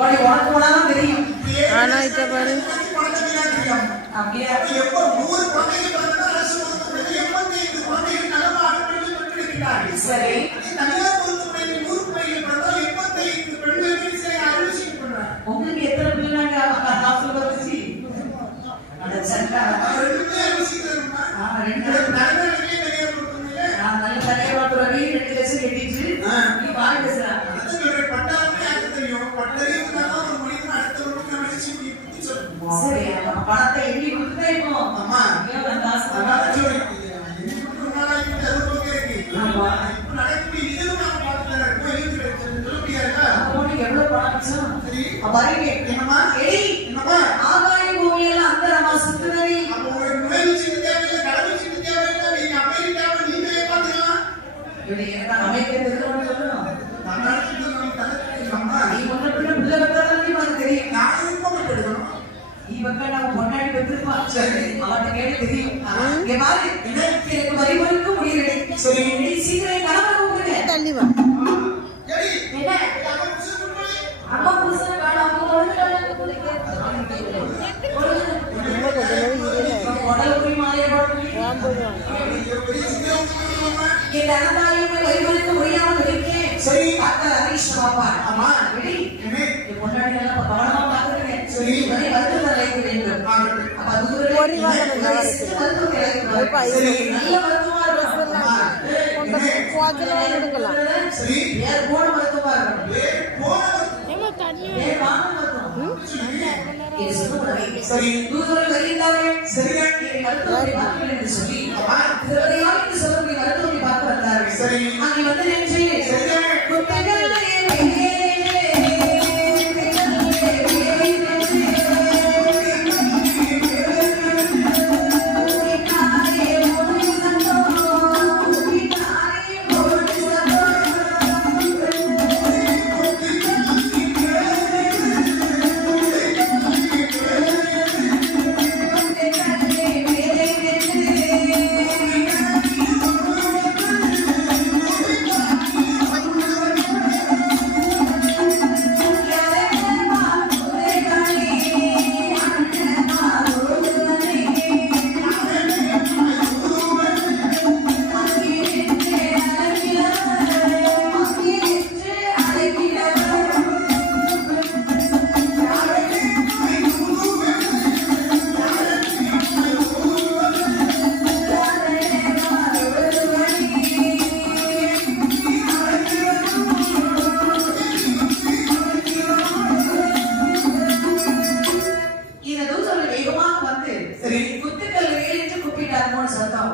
உனக்கு போனாலும் தெரியும். ஆனா இப்ப பாரு அப்படியே எப்போ 100 குழந்தைகள் பிறந்தா அரசு பொறுத்தவரை 85 குழந்தைகள் நலமா ஆட்கள் பெற்றிருக்கிறார்கள். சரி, தனியார் பொறுத்தவரை 100 பிள்ளைகள் பிறந்தா 85 பெண்களுக்கு சில அறிவிச்சு பண்றாங்க. உங்களுக்கு எத்தனை பிள்ளைங்க ஹாஸ்டல் வந்துச்சு? அந்த சட்டா ரெண்டு பேர் அறிவிச்சுக்கிறாங்க. ரெண்டு நலனிலே தனியார் பொறுத்தவரை நல்ல தனியார் பொறுத்தவரை 2 லட்சம் கட்டிட்டு நீ வாய் பேசுறா. அடுத்த பட்டாளமே யாருக்கு தெரியும்? பட்டறிவுனா ஒரு மொழிக்கு அடுத்தவங்களுக்கு அமைச்சு புத்தி சொல்லுங்க. சரி, நம்ம பணத்தை எண்ணி கொடுத்துட்டே இருக்கோம். அம்மா எவ்வளவு காசு அதான் சொல்றேன். இன்னைக்கு முன்னாடி இது அது போகே இருக்கு. ஆமா. இப்ப நடக்கக்கூடிய இதுவும் நாம பார்த்துட்டு இருக்கோம். எழுதி சொல்ல முடியாதா? அப்போ எவ்வளவு பணம் மிச்சம்? சரி. பாருங்க, என்னமா எலி என்னமா ஆகாய பூமியெல்லாம் அந்தரமா சுத்துனரி. அப்போ ஒரு நுழைவு சீட்டு தேவையில்லை, கடவுள் சீட்டு தேவையில்லை. நீங்க அமெரிக்காவை நீங்களே பார்த்துக்கலாம். இப்படி எனக்கு அமெரிக்கா தெரிஞ்சவங்க சொல்லணும். நம்ம நாட்டுக்கு நம்ம தரத்துக்கு நம்ம நீ ஒன்றை பிள்ளை பெற்றாலும் உனக்கு தெரியும். நான் விருப்பப்பட்டிருக்கணும். நீ பக்கம் நம்ம பொன்னாடி பெற்றிருப்பா. சரி, அவட்ட கேட்டு தெரியும். இங்க பாரு, எனக்கு வரிமுறைக்கு முடியலை. சரி, நீ சீக்கிரம் கணவன் கூப்பிடுங்க. தள்ளி வா ஏய், என்ன நம்ம புருஷன் கூப்பிடுங்க. அம்மா புருஷன் வேணாம், அவங்க வந்துட்டாங்க. உடல் போய் மாலையை போட்டு பெரிய சிங்கம் கூப்பிடுவாங்க. என் அனந்தாயும் வரிமுறைக்கு முடியாமல் இருக்கேன். சரி. டாக்டர் ஹரீஷ் பாப்பா. ஆமா. ரெடி? என்ன? என் பொன்னாடி எல்லாம் கவனமா பார்த்துருங்க. சரி. உடனே மருத்துவர் அழைக்க வேண்டும். அப்ப அதுக்கு ஒரு வாரம் நல்லா இருக்கு. மருத்துவர் அழைக்க சரி. நல்ல மருத்துவமா இருக்கணும். எடுக்கலாம். சரி. வேறு போன மருத்துவமா இருக்கணும். ஏய், போனவர். வேறு வாங்க மருத்துவம். இது சொல்லக்கூடாது. சரி. தூதுவர்கள் வருகின்றார்கள். சரிங்க. என் மருத்துவரை பார்க்க என்று சொல்லி திருவரையா என்று சொல்லக்கூடிய மருத்துவரை பார்க்க வந்தார்கள். சரி. அங்கே வந்து நின்று சரிங்க.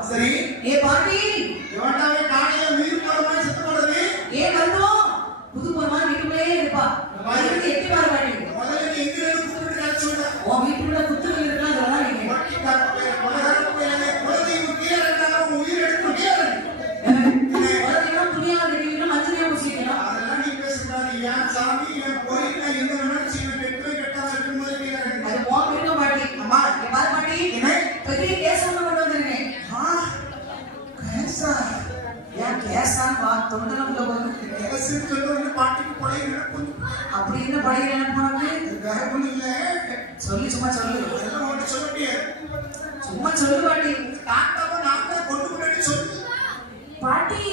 சரி. ஏ பாட்டி, இவன்டாவே காலையில உயிர் போறவன் செத்து போறது. ஏ மருத்துவம் புதுப்புறமா வீட்டுக்குள்ளே இருப்பா. வயிறு எட்டி வர மாட்டேங்குது. முதல்ல நீ எங்க இருந்து கூப்பிட்டு காட்சி விட. உன் வீட்டுக்குள்ள குத்துகள் இருக்கலாம், அதெல்லாம் நீங்க வட்டிக்கார பேர் கொலகார பேரே குலதெய்வ கீழே இருந்தாலும் உயிர் எடுத்து கீழே. குழந்தைகளும் துணியாவது இருக்கீங்கன்னா மஞ்சளையும் பூசிக்கலாம். அதெல்லாம் நீ பேசக்கூடாது. ஏன் சாமி என் கோயில் நான் எந்த வேணாலும் செய்வேன். கெட்டவே கெட்டாத இருக்கும் போது கீழே இருக்கு. அது உன் வீட்டும் பாட்டி. அம்மா, இங்க பாரு பாட்டி, பெரிய கேஸ் ஒண்ணு கொண்டு வந்திருக்கேன். கேசா? ஏன் கேஸான்னு வா, தொண்டனம்ல வந்து கேசுன்னு சொல்லுவது பாட்டிக்கு பழைய நினைப்பு. அப்படி என்ன பழைய நினைப்பு உனக்கு? வேற ஒண்ணும் இல்ல. சொல்லி சும்மா சொல்லு. அதெல்லாம் உன்கிட்ட சொல்ல முடியாது. சும்மா சொல்லு பாட்டி. தாத்தாவை நான் தான் கொண்டு முன்னாடி சொல்லு. பாட்டி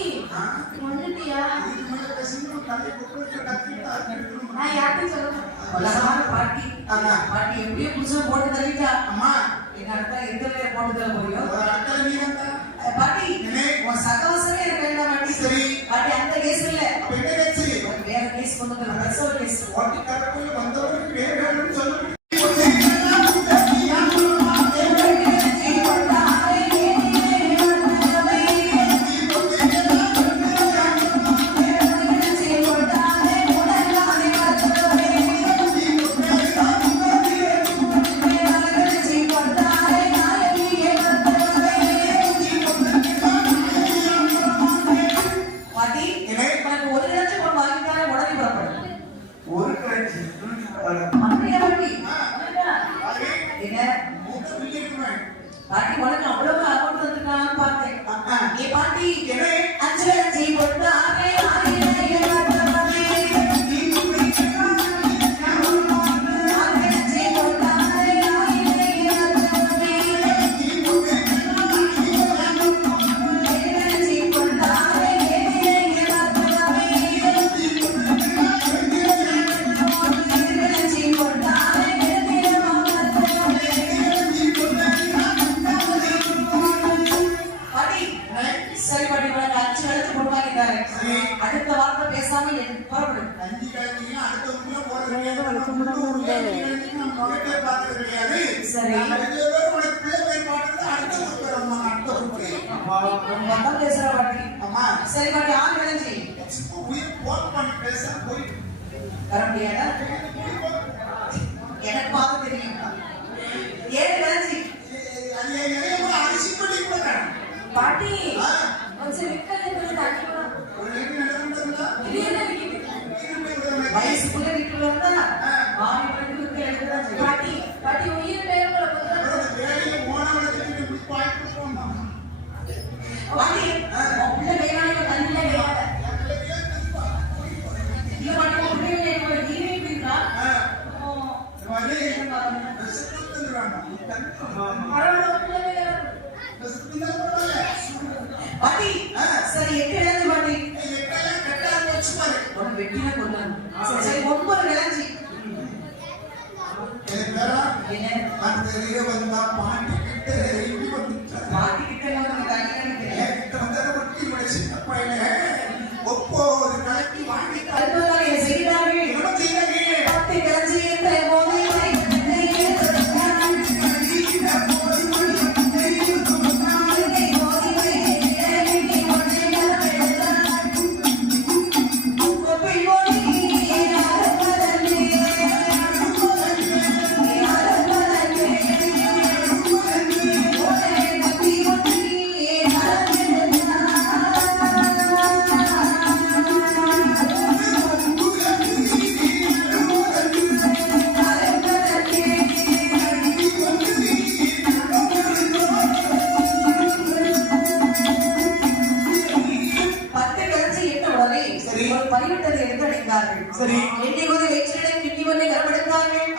வந்துட்டியா? இதுக்கு மேல பேசினா தள்ளி குப்பிட்டு கத்திட்டு ஆக்கிட்டு நான் யார்கிட்ட சொல்லுவேன்? வளமான பாட்டி. ஆமா. பாட்டி எப்படியோ புதுசா போட்டு தள்ளிட்டா. அம்மா எங்க அடுத்த எந்த போட்டு தர முடியும்? ஒரு அட்டை நீ வந்தா பாட்டி, என்ன? உன் சகவாசமே எனக்கு வேண்டாம் பாட்டி. சரி. பாட்டி, அந்த கேஸ் இல்ல. அப்ப என்ன கேச்சு? உனக்கு வேற கேஸ் கொண்டு வந்து பிரசவ கேஸ். ஓட்டிக்காரக்குள்ள வந்தவருக்கு பேர் வேணும்னு சொல்ல முடியும். பாட்டி உனக்கு அவ்வளவு அமௌண்ட் வந்துருக்கான்னு பார்த்தேன். ஏ பாட்டி, 5 லட்சம் போட்டு 6 6 நேரம் வெளிச்சம் போடாம இருந்தது. நான் முகத்தை பார்த்தது கிடையாது. சரி. நான் நிறைய பேர் உனக்கு பிள்ளை பேர் பார்த்தது அடுத்த ஒரு அம்மா அடுத்த ஒரு ரொம்ப தான் பேசுற பாட்டி. அம்மா சரி பாட்டி, ஆள் விளைஞ்சி உயிர் போன் பண்ணி பேச போய் வர முடியாதா? எனக்கு பார்க்க தெரியும். ஏன் விளைஞ்சி அது நிறைய அரிசி பண்ணி கூட பாட்டி கொஞ்சம் விக்கல் கொஞ்சம் தண்ணி கூட ஒரு நேரம் நடந்துருந்தா இது என்ன விக்கிட்டு வயசுக்குள்ள வீட்டுல வந்தா வாங்கி பண்ணி எடுத்துதான் செய்யும். பாட்டி பாட்டி உயிர் பேர் கூட கொஞ்சம் வேலையை ஓனவளத்துக்கு இப்படி பாய்ட்டு போனோம். பாட்டி, உன் பிள்ளை கையால தண்ணியில விளையாட. இல்ல பாட்டி, உன் பிள்ளை என்னோட ஈரே இருக்கா? பாட்டி, சரி எட்டு இழந்து பாட்டி. உனக்கு வெட்டினா கொண்டாங்க. சரி 9 இழஞ்சி. என்ன? பாட்டி கிட்ட வந்து தண்ணி அடுத்ததாக என் செய்தார்கள். 10 இழஞ்சி என்ற போது சரி. என்னை ஒரு வெற்றிடை கிட்டி ஒன்றை கரமெடுத்தார்கள்.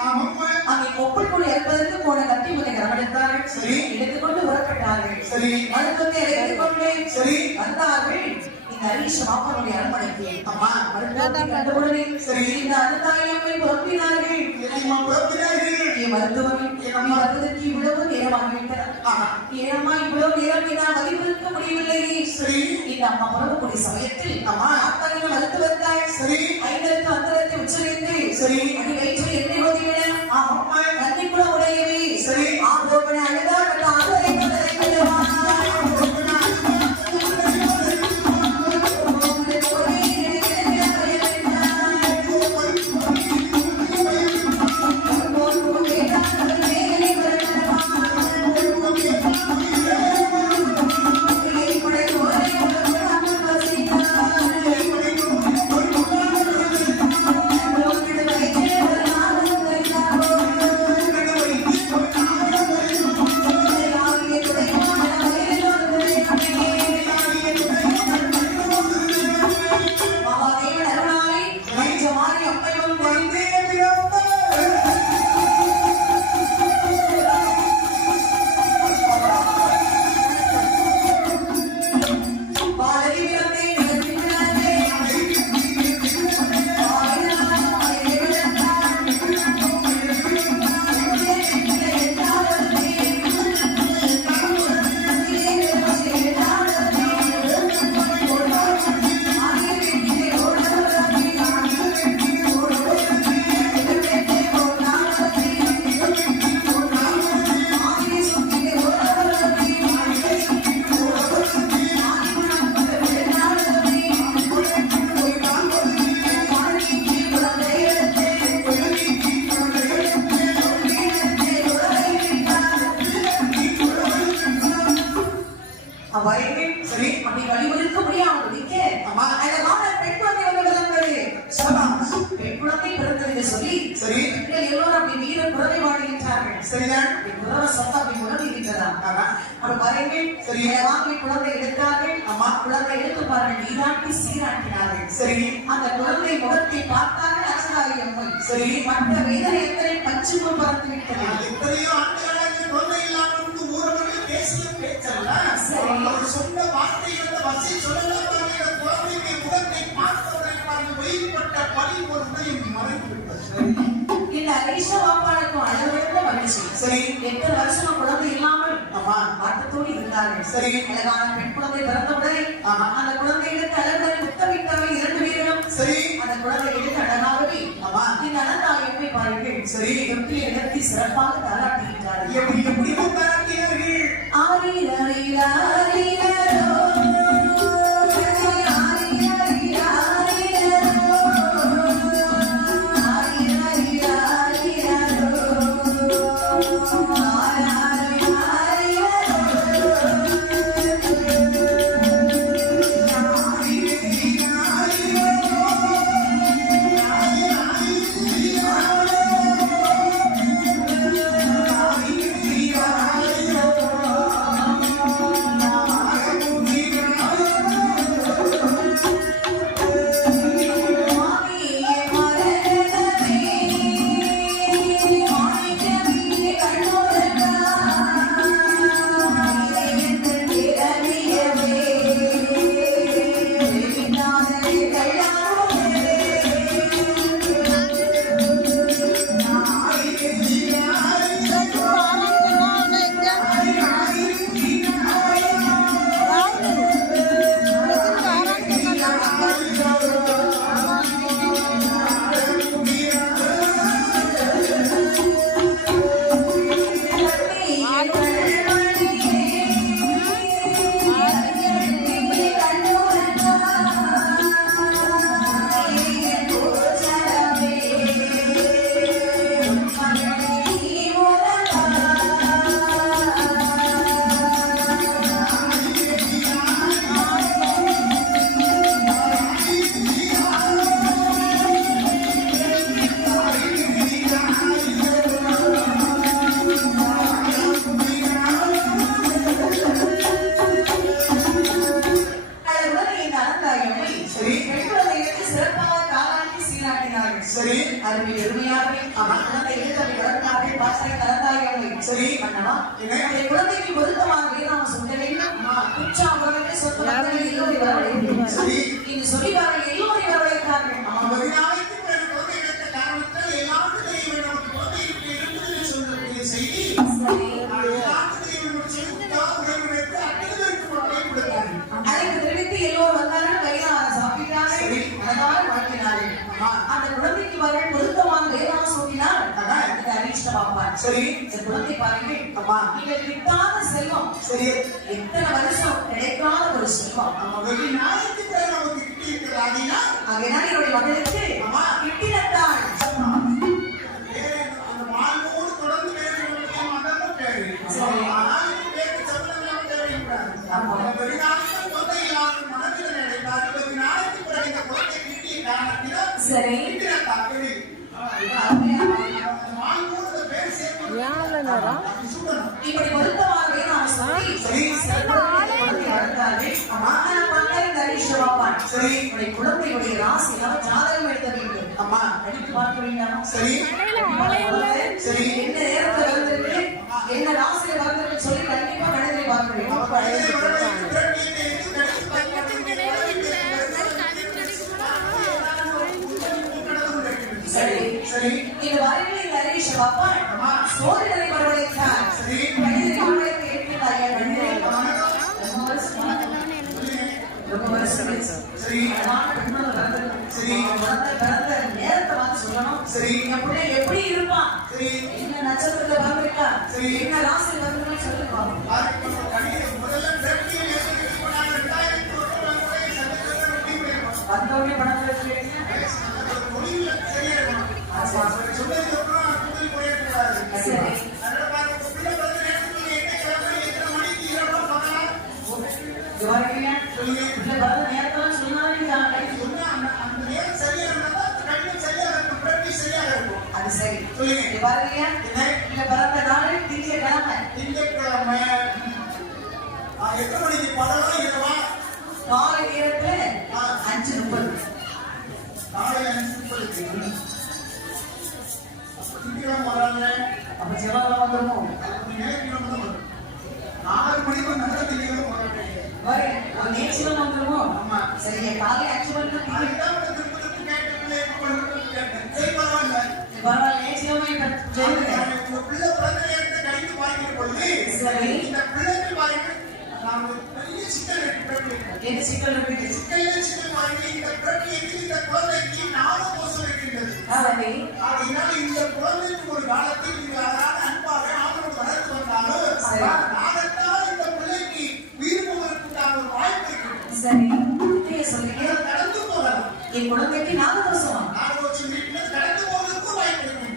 அங்கே கொப்பைக்குள் இறப்பதற்கு போன கத்தி ஒன்றை கரமெடுத்தார்கள். சரி. எடுத்துக்கொண்டு புறப்பட்டார்கள். சரி. மருத்துவத்தை அழைத்துக் கொண்டு சரி. வந்தார்கள். இந்த ஹரிஷ் மாப்பனுடைய அரண்மனைக்கு. அம்மா மருத்துவத்தை கண்டவுடனே சரி. இந்த அனுதாயி அம்மை புறப்பினார்கள். என் மருத்துவம் வருவதற்கு இவ்வளவு நேரமாகிவிட்டது. நேரமா இவ்வளவு நேரம் என்னால் மதிப்பிருக்க முடியவில்லை. சரி. இந்த அம்மா புறப்பக்கூடிய சமயத்தில் ஆத்தாரின் மருத்துவத்தால் சரி. 5 அந்தரத்தை உச்சரித்து சரி. அடி வயிற்று எண்ணெய் ஓதிவிட கன்னிக்குள்ள உடையவே சரி. ஆகோபனை அழுதா ஆதரை சரி. அப்படி வழிமொழிக்க முடியாமல் நிற்க அழகான பெண் குழந்தை வந்து பிறந்தது. பெண் குழந்தை பிறந்தது என்று சொல்லி சரி. பெண்கள் எல்லோரும் அப்படி வீர குழந்தை வாழ்கின்றார்கள். சரிதான். குழந்தை சொந்தம் அப்படி உணர்வு இருக்கின்றதாம். அவர் பாருங்கள். சரி. வாங்கி குழந்தை எடுத்தார்கள். அம்மா குழந்தை எடுத்து பாருங்கள் நீராட்டி சீராட்டினார்கள். சரி. அந்த குழந்தை முகத்தை பார்த்தார்கள் அச்சதாரி அம்மை. சரி. மற்ற வேதனை எத்தனை பச்சுக்குள் பறந்து விட்டது. எத்தனையோ ஆண்டுகளாக குழந்தை இல்லாமல் ஊரவர்கள் பேசிய பேச்சல்ல. சரி. அவர் சொன்ன வார்த்தை இந்த வசி சொல்லலாம் குழந்தைக்கு முகத்தை பார்த்தவர்கள் வெயில்பட்ட பனி ஒரு உதயம் மறைந்து விட்டது. இந்த அரிசா வாப்பாளுக்கும் அளவெடுத்த மகிழ்ச்சி. சரி. 8 வருஷமா குழந்தை இல்லாமல் வாட்டத்தோடு இருந்தார்கள். சரி. அழகான பெண் குழந்தை பிறந்தவுடனே அந்த குழந்தை எடுத்து அழகாக முத்தமிட்டவை 2 பேர்களும். சரி. அந்த குழந்தை எடுத்து அழகாகவே இந்த அனந்தாய் பாருங்கள். சரி. எப்படி இடத்தை சிறப்பாக தாராட்டுகின்றார்கள். எப்படி பாராட்டினார்கள்? ஆரிரரிரரிரரோ, ஆரிரரிரரிரரோ, சரி. அருமை எருமையாகவே குழந்தை எழுத்தவை வளர்ந்தார்கள் பாசறை கலந்தாயவை. சரி. பண்ணவா என்ன? குழந்தைக்கு பொருத்தமாக நாம் சொல்ல வேண்டும். உற்சாகமாக சொந்த எல்லோரும் வரவேற்கிறார்கள். சரி. இங்கு சொல்லி வர எல்லோரும் வரவேற்கிறார்கள். பதினாயிரத்துக்கு பிறகு குழந்தை கிடைத்த காரணத்தால் எல்லாத்துக்கும் நமக்கு குழந்தை இருப்பது சொல்லக்கூடிய செய்தி. அதைக்கு தெரிவித்து எல்லோரும் வந்தார்கள். கையால் சாப்பிட்டார்கள். அதனால் வாழ்த்தினார்கள். அந்த குழந்தைக்கு வரல் பொருத்தமான வேளாண் சூட்டினால் இது அரிஷ்ட பாப்பான். சரி. இந்த குழந்தை பாருங்கள். அம்மா. நீங்கள் கிட்டாத செல்வம். சரி. எத்தனை வருஷம் கிடைக்காத ஒரு செல்வம். பதினாயிரத்துக்கு பிறகு நமக்கு கிட்டி இருக்கிறாங்கன்னா ஆகையினால் என்னுடைய மகளுக்கு அம்மா கிட்டினத்தாள். அந்த மாலோடு தொடர்ந்து பேருடைய மகனும் பேரு. ஆனால் பேருக்கு சம்பளம் இல்லாமல் தேவையில்லை. பதினாயிரத்துக்கு தொகை இல்லாத மனதில் நினைத்தார். பதினாயிரத்துக்கு பிறகு இந்த குழந்தை கிட்டிய காரணத்தினால் சரி. கிட்டினத்தாள். இப்படி பொருத்தமாக வேளாண் சொல்லி குழந்தையுடைய ராசி ஜாதகம் எழுத வேண்டும். அம்மா படித்து பார்க்க வேண்டாம். சரி. சரி. என்ன நேரத்தில் வந்திருக்கு, என்ன ராசியில் வந்திருக்கு சொல்லி கண்டிப்பா கணிதத்தை பார்க்க வேண்டும். சரி. சரி. இது வரையில் இந்த ஹரிஷ் பாப்பா சோதனை வரவழைத்தார். கணிதத்தை வரவழைத்து கேட்கிறாயா கணிதத்தை ரொம்ப வருஷம் சரி. சரி. பிறந்த நேரத்தை பார்த்து சொல்லணும். சரி. என் பிள்ளை எப்படி இருப்பான், சரி. என்ன நட்சத்திரத்துல வந்திருக்கா, சரி. என்ன ராசியில் வந்திருக்கான்னு சொல்லுங்க. வந்தோடனே பணத்தை வச்சுக்கிட்டீங்க. சரி. ஜோரியா இல்ல வர நேரத்துல சொன்னாலே அது சரி. இது பாருங்க, இல்ல பிறந்த நாள் திங்கட்கிழமை. திங்கட்கிழமை எத்தனை மணிக்கு பதவா இரவா? காலை நேரத்துல 5:30. காலை 5:30. திங்கட்கிழமை வராங்க. அப்ப செவ்வாய்க்கிழமை வந்துருமோ? 4 மணிக்கு நல்ல திங்கட்கிழமை வராங்க. நேச்சிலம் வந்துருமோ? ஆமா. சரியா காலை 5 மணிக்கு சிக்கல் இருக்கு. சிக்கல் பாருங்க. இந்த குழந்தைக்கு 4 தோஷம் இருக்கின்றது. சரி. அதனால இந்த குழந்தைக்கு ஒரு காலத்தில் இது அழகான அன்பாக ஆதரவு வளர்த்து வந்தாலும் சரி. நாகத்தால் இந்த பிள்ளைக்கு உயிர் போவதற்குண்டான ஒரு வாய்ப்பு இருக்கு. சரி. இப்படியே சொல்லுங்க. இதை கடந்து போகலாம். என் குழந்தைக்கு நாகதோஷமா? நாகதோஷம் வீட்டுல கடந்து போவதற்கு வாய்ப்பு இருக்கு.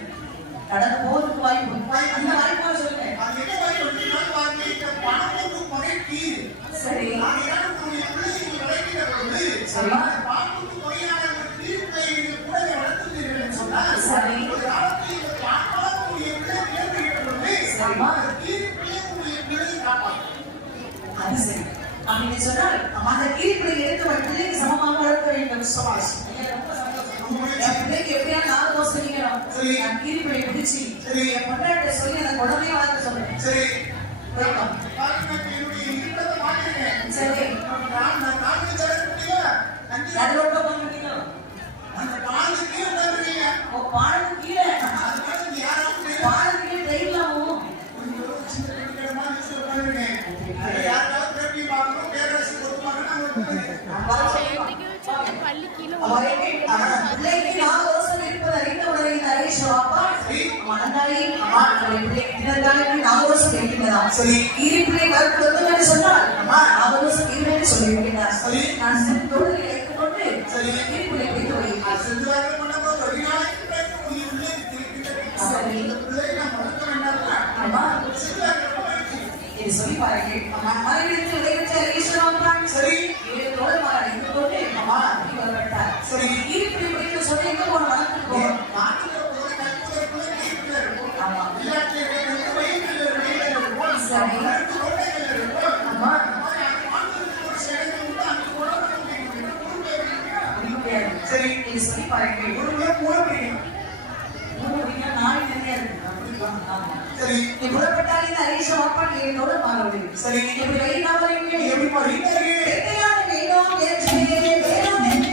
கடந்து போவதற்கு வாய்ப்பு. அந்த வாய்ப்பை சொல்லுங்க. அது என்ன வாய்ப்பு இருக்குன்னா, பாருங்க, இந்த பாம்புக்கு முறை கீழ். சரி. அதனால உங்களுடைய பிள்ளைக்கு வளர்க்கிற பொழுது சரி. அந்த பாம்புக்கு முறையான ஒரு தீர்ப்பை நீங்கள் கூட வளர்த்துட்டீர்கள் என்று சொன்னால், சரி. ஒரு காலத்தில் இந்த பாம்பால் உங்களுடைய பிள்ளை இறந்துவிட்ட பொழுது சரிம்மா. அந்த தீர்ப்பிலே உங்களுடைய பிள்ளையை காப்பாற்றும். அது சரி. அப்படின்னு சொன்னால் அந்த கீழ்ப்படி எடுத்து ஒரு பிள்ளைக்கு சமமாக வளர்க்க வேண்டும். சபாஷ். ரொம்ப சந்தோஷம். என் பிள்ளைக்கு எப்படியா நாகதோஷம் நீங்கணும். சரி. நான் கீழ்ப்படி பிடிச்சி சரி. என் பொண்டாட்ட சொல்லி அந்த குழந்தைய வளர்க்க சொல்றேன். சரி. போய்க்கோ. பாருங்க, என்னுடைய இருக்கிறத பார்க்கிறேன். சரி. நான் நான்கு ஜனத்துடைய அஞ்சு நடுரோட்ல உட்கார்ந்துட்டீங்க. அந்த பாலுக்கு கீழே உட்கார்ந்துருக்கீங்க. பாலுக்கு கீழே அதனால நீ யாராவது பாலுக்கு கீழே ட்ரெயின்லாவும் கொஞ்சம் சின்ன பிள்ளைகளமா வச்சு உட்கார்ந்துருக்கேன். அது யாராவது பேட்டி பார்க்கணும், பேரரசு கொடுப்பாங்கன்னா பிள்ளைக்கு நாகதோஷம் இருப்பது அறிந்தவுடனே இந்த ஹரீஷ் அப்பா மனதாளி நாகதோஷம் இருக்கின்றதாம். சரி. ஈரிப்பிள்ளை வளர்ப்பு என்று சொன்னால் நாகதோஷம் இருந்தது சொல்லிவிட்டார். சரி. நான் சிறுத்தோடு எடுத்துக்கொண்டு சரி. ஈரிப்பிள்ளை வைத்து வருகிறார். செஞ்சுவாங்க பண்ணப்போ ஒரு நாளைக்கு பிறகு உன் உள்ளே இருக்கிறது. சரி. இந்த பிள்ளையை நான் வளர்க்க வேண்டாம். ஆமா. செஞ்சுவாங்க பண்ணி. இது சொல்லி பாருங்கள். மறுபடியும் விளைவிச்ச ஹரீஷ் அப்பா சரி. ஈரத்தோடு மகன் எடுத்துக்கொண்டு வரப்பட்டார். சரி. ஈரிப்பிள்ளை வைத்து சொல்லி எங்க போன வளர்த்துட்டு போகணும். நாட்டுல ஒரு கற்புதற்குள்ள இருக்கிற இருக்கும். ஆமா. இல்லாட்டி ரெண்டு வயிற்றில் இருக்கும். சரி. ரெண்டு ரோட்டைகள் இருக்கும். ஆமா. அந்த மாதிரி அந்த மாநிலத்தில் ஒரு சிலைகள் உண்டு. அந்த குழந்தை சரி. இது சொல்லி பாருங்கள். ஒரு முறை மூட முடியும். நாளை நிறைய இருக்கு. ஆமா. சரி. நீ புறப்பட்டால் இந்த ஹரீஷ் அப்பா என்னோட மாறவில்லை. சரி. எப்படி வைத்தால் வரீங்க? எப்படி போறீங்க? எத்தையான வேணும் என்று வேணும் என்று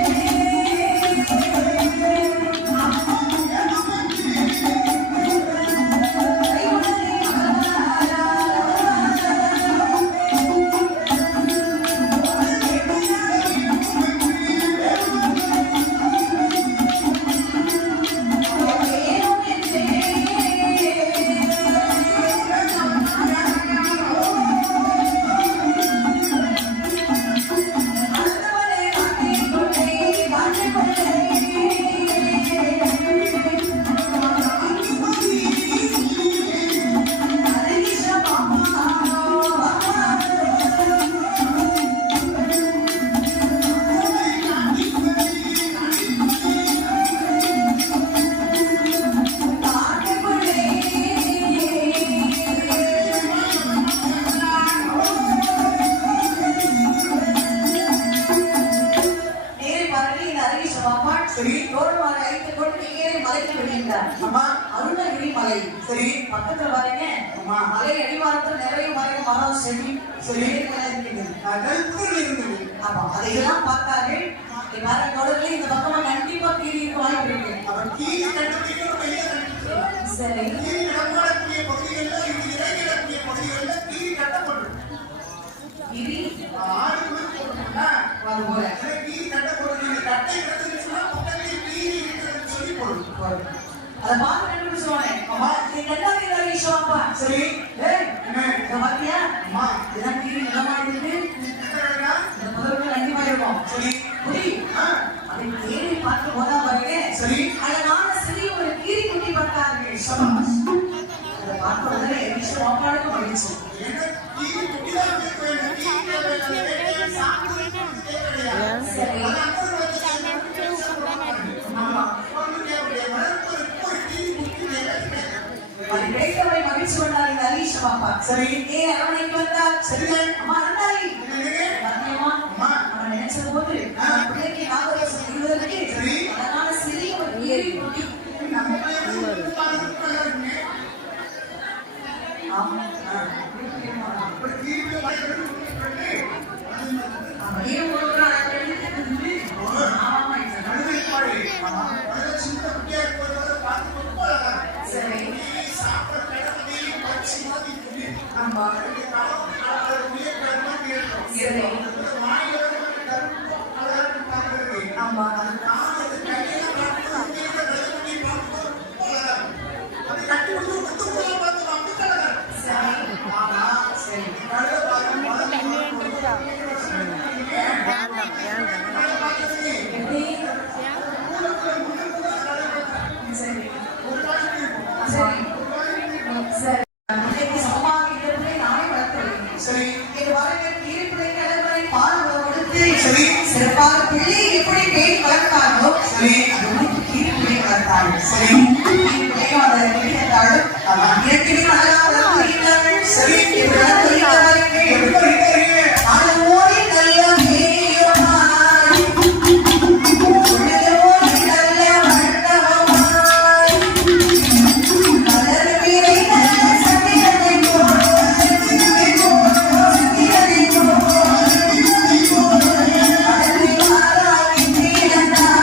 சரி. தோடுமாலை அழைத்துக் கொண்டு நேரே மலைக்கு விடுகின்றார். அம்மா. அருணகிரி மலை. சரி. பக்கத்துல பாருங்க. ஆமா. மலை அடிவாரத்தில் நிறைய மரம் செடி சரி. இருக்கின்றது. கற்புதல் இருந்தது. ஆமா. அதையெல்லாம் பார்த்தார்கள். வர தொடர்ந்து இந்த பக்கமா கண்டிப்பா கீழே இருக்க வாய்ப்பு இருக்கு. அவன் கீழே கண்டுபிடிக்கணும், வெளியே கண்டுபிடிக்கணும். சரி. கீழே நடமாடக்கூடிய பகுதிகளில், இது இறங்கிடக்கூடிய பகுதிகளில் கீழே கட்டப்படும். இது ஆடு குளிர் போடணும்னா அது போல கீழே கட்டப்படும். நீங்க கட்டை கிடந்துச்சுன்னா பக்கத்தில் கீழே இருக்கிறதுன்னு சொல்லி போடும். அதை பார்த்து கண்டுபிடிச்சுவானே. அம்மா நீ கண்டாங்க ஹரீஷ் அப்பா. சரி. ஏய் என்ன? இதை பாத்தியா? அம்மா. இதான் கீழே நிலமாடிட்டு எத்தனை இந்த முதல்ல நன்றிமா இருக்கும். சரி. புரி ஆ. அதை தேடி பார்த்து போதா பாருங்க. சரி. அழகான சிறிய ஒரு கீரி குட்டி பார்த்தார்கள். சபாஷ். அதை பார்த்த உடனே ஹரீஷ் அப்பாவுக்கு மகிழ்ச்சி. என்ன கீழே குட்டிதான் இருக்க வேண்டும். கீழே சாப்பிடுறது கிடையாது. சரி. அது அப்புறம் ஆமா. அது கிடைத்தவரை மகிழ்ச்சி கொண்டார் இந்த ஹரீஷ் பாப்பா. சரி. ஏ அரவணைக்கு வந்தார். சரிதான். அம்மா அண்ணாரி சத்தியமா அம்மா. அவன் நினைச்சது போது பிள்ளைக்கு நாகதோஷம் இருவதற்கு சரி. அதனால சிறிய ஒரு கீரி குட்டி. ஆமா. அவனையும் ஒரு நாள் அழைத்து ஆமா சரி. ஆமா சரி. ஆமா கட்டி விட்டு குத்துக்குள்ள பார்த்து அப்படி கிடக்குறேன். ஆனா சரி கழுதை பாருங்க, முதல்ல வேண்டாம் வேண்டாம் கழுதை பார்த்தது எப்படி? ஊருக்குள்ள முன்னுக்குள்ள கழுதை சரி ஒரு காலத்துக்கு இருக்கும். சரி ஒரு காலத்துக்கு சரி. பிள்ளைக்கு சமமாக இருக்கிறதை நானே வளர்த்து வருகிறேன். சரி இது பாருங்க, கீழ்ப்பிள்ளைக்கு அளவரை பால் கொடுத்து சரி. சிறப்பாக பிள்ளை எப்படி பேய் வளர்த்தாரோ சரி. அது மாதிரி கீழ்ப்பிள்ளை வளர்த்தார்கள். சரி. கீழ்ப்பிள்ளையும் அந்த பிள்ளையாலும் இயற்கையை அழகாக வளர்த்துகிறார்கள். சரி. இப்படி வளர்த்துகிறவர்கள் எப்படி இருக்கிறீங்க? அழகோடி நல்ல மேயமாய், உள்ளதோடி நல்ல வண்ணமாய், மலர்விரை நல்ல சந்திரனைப் போல், சந்திரனைப் போல், அழகு மாறாய் தீரனாய்.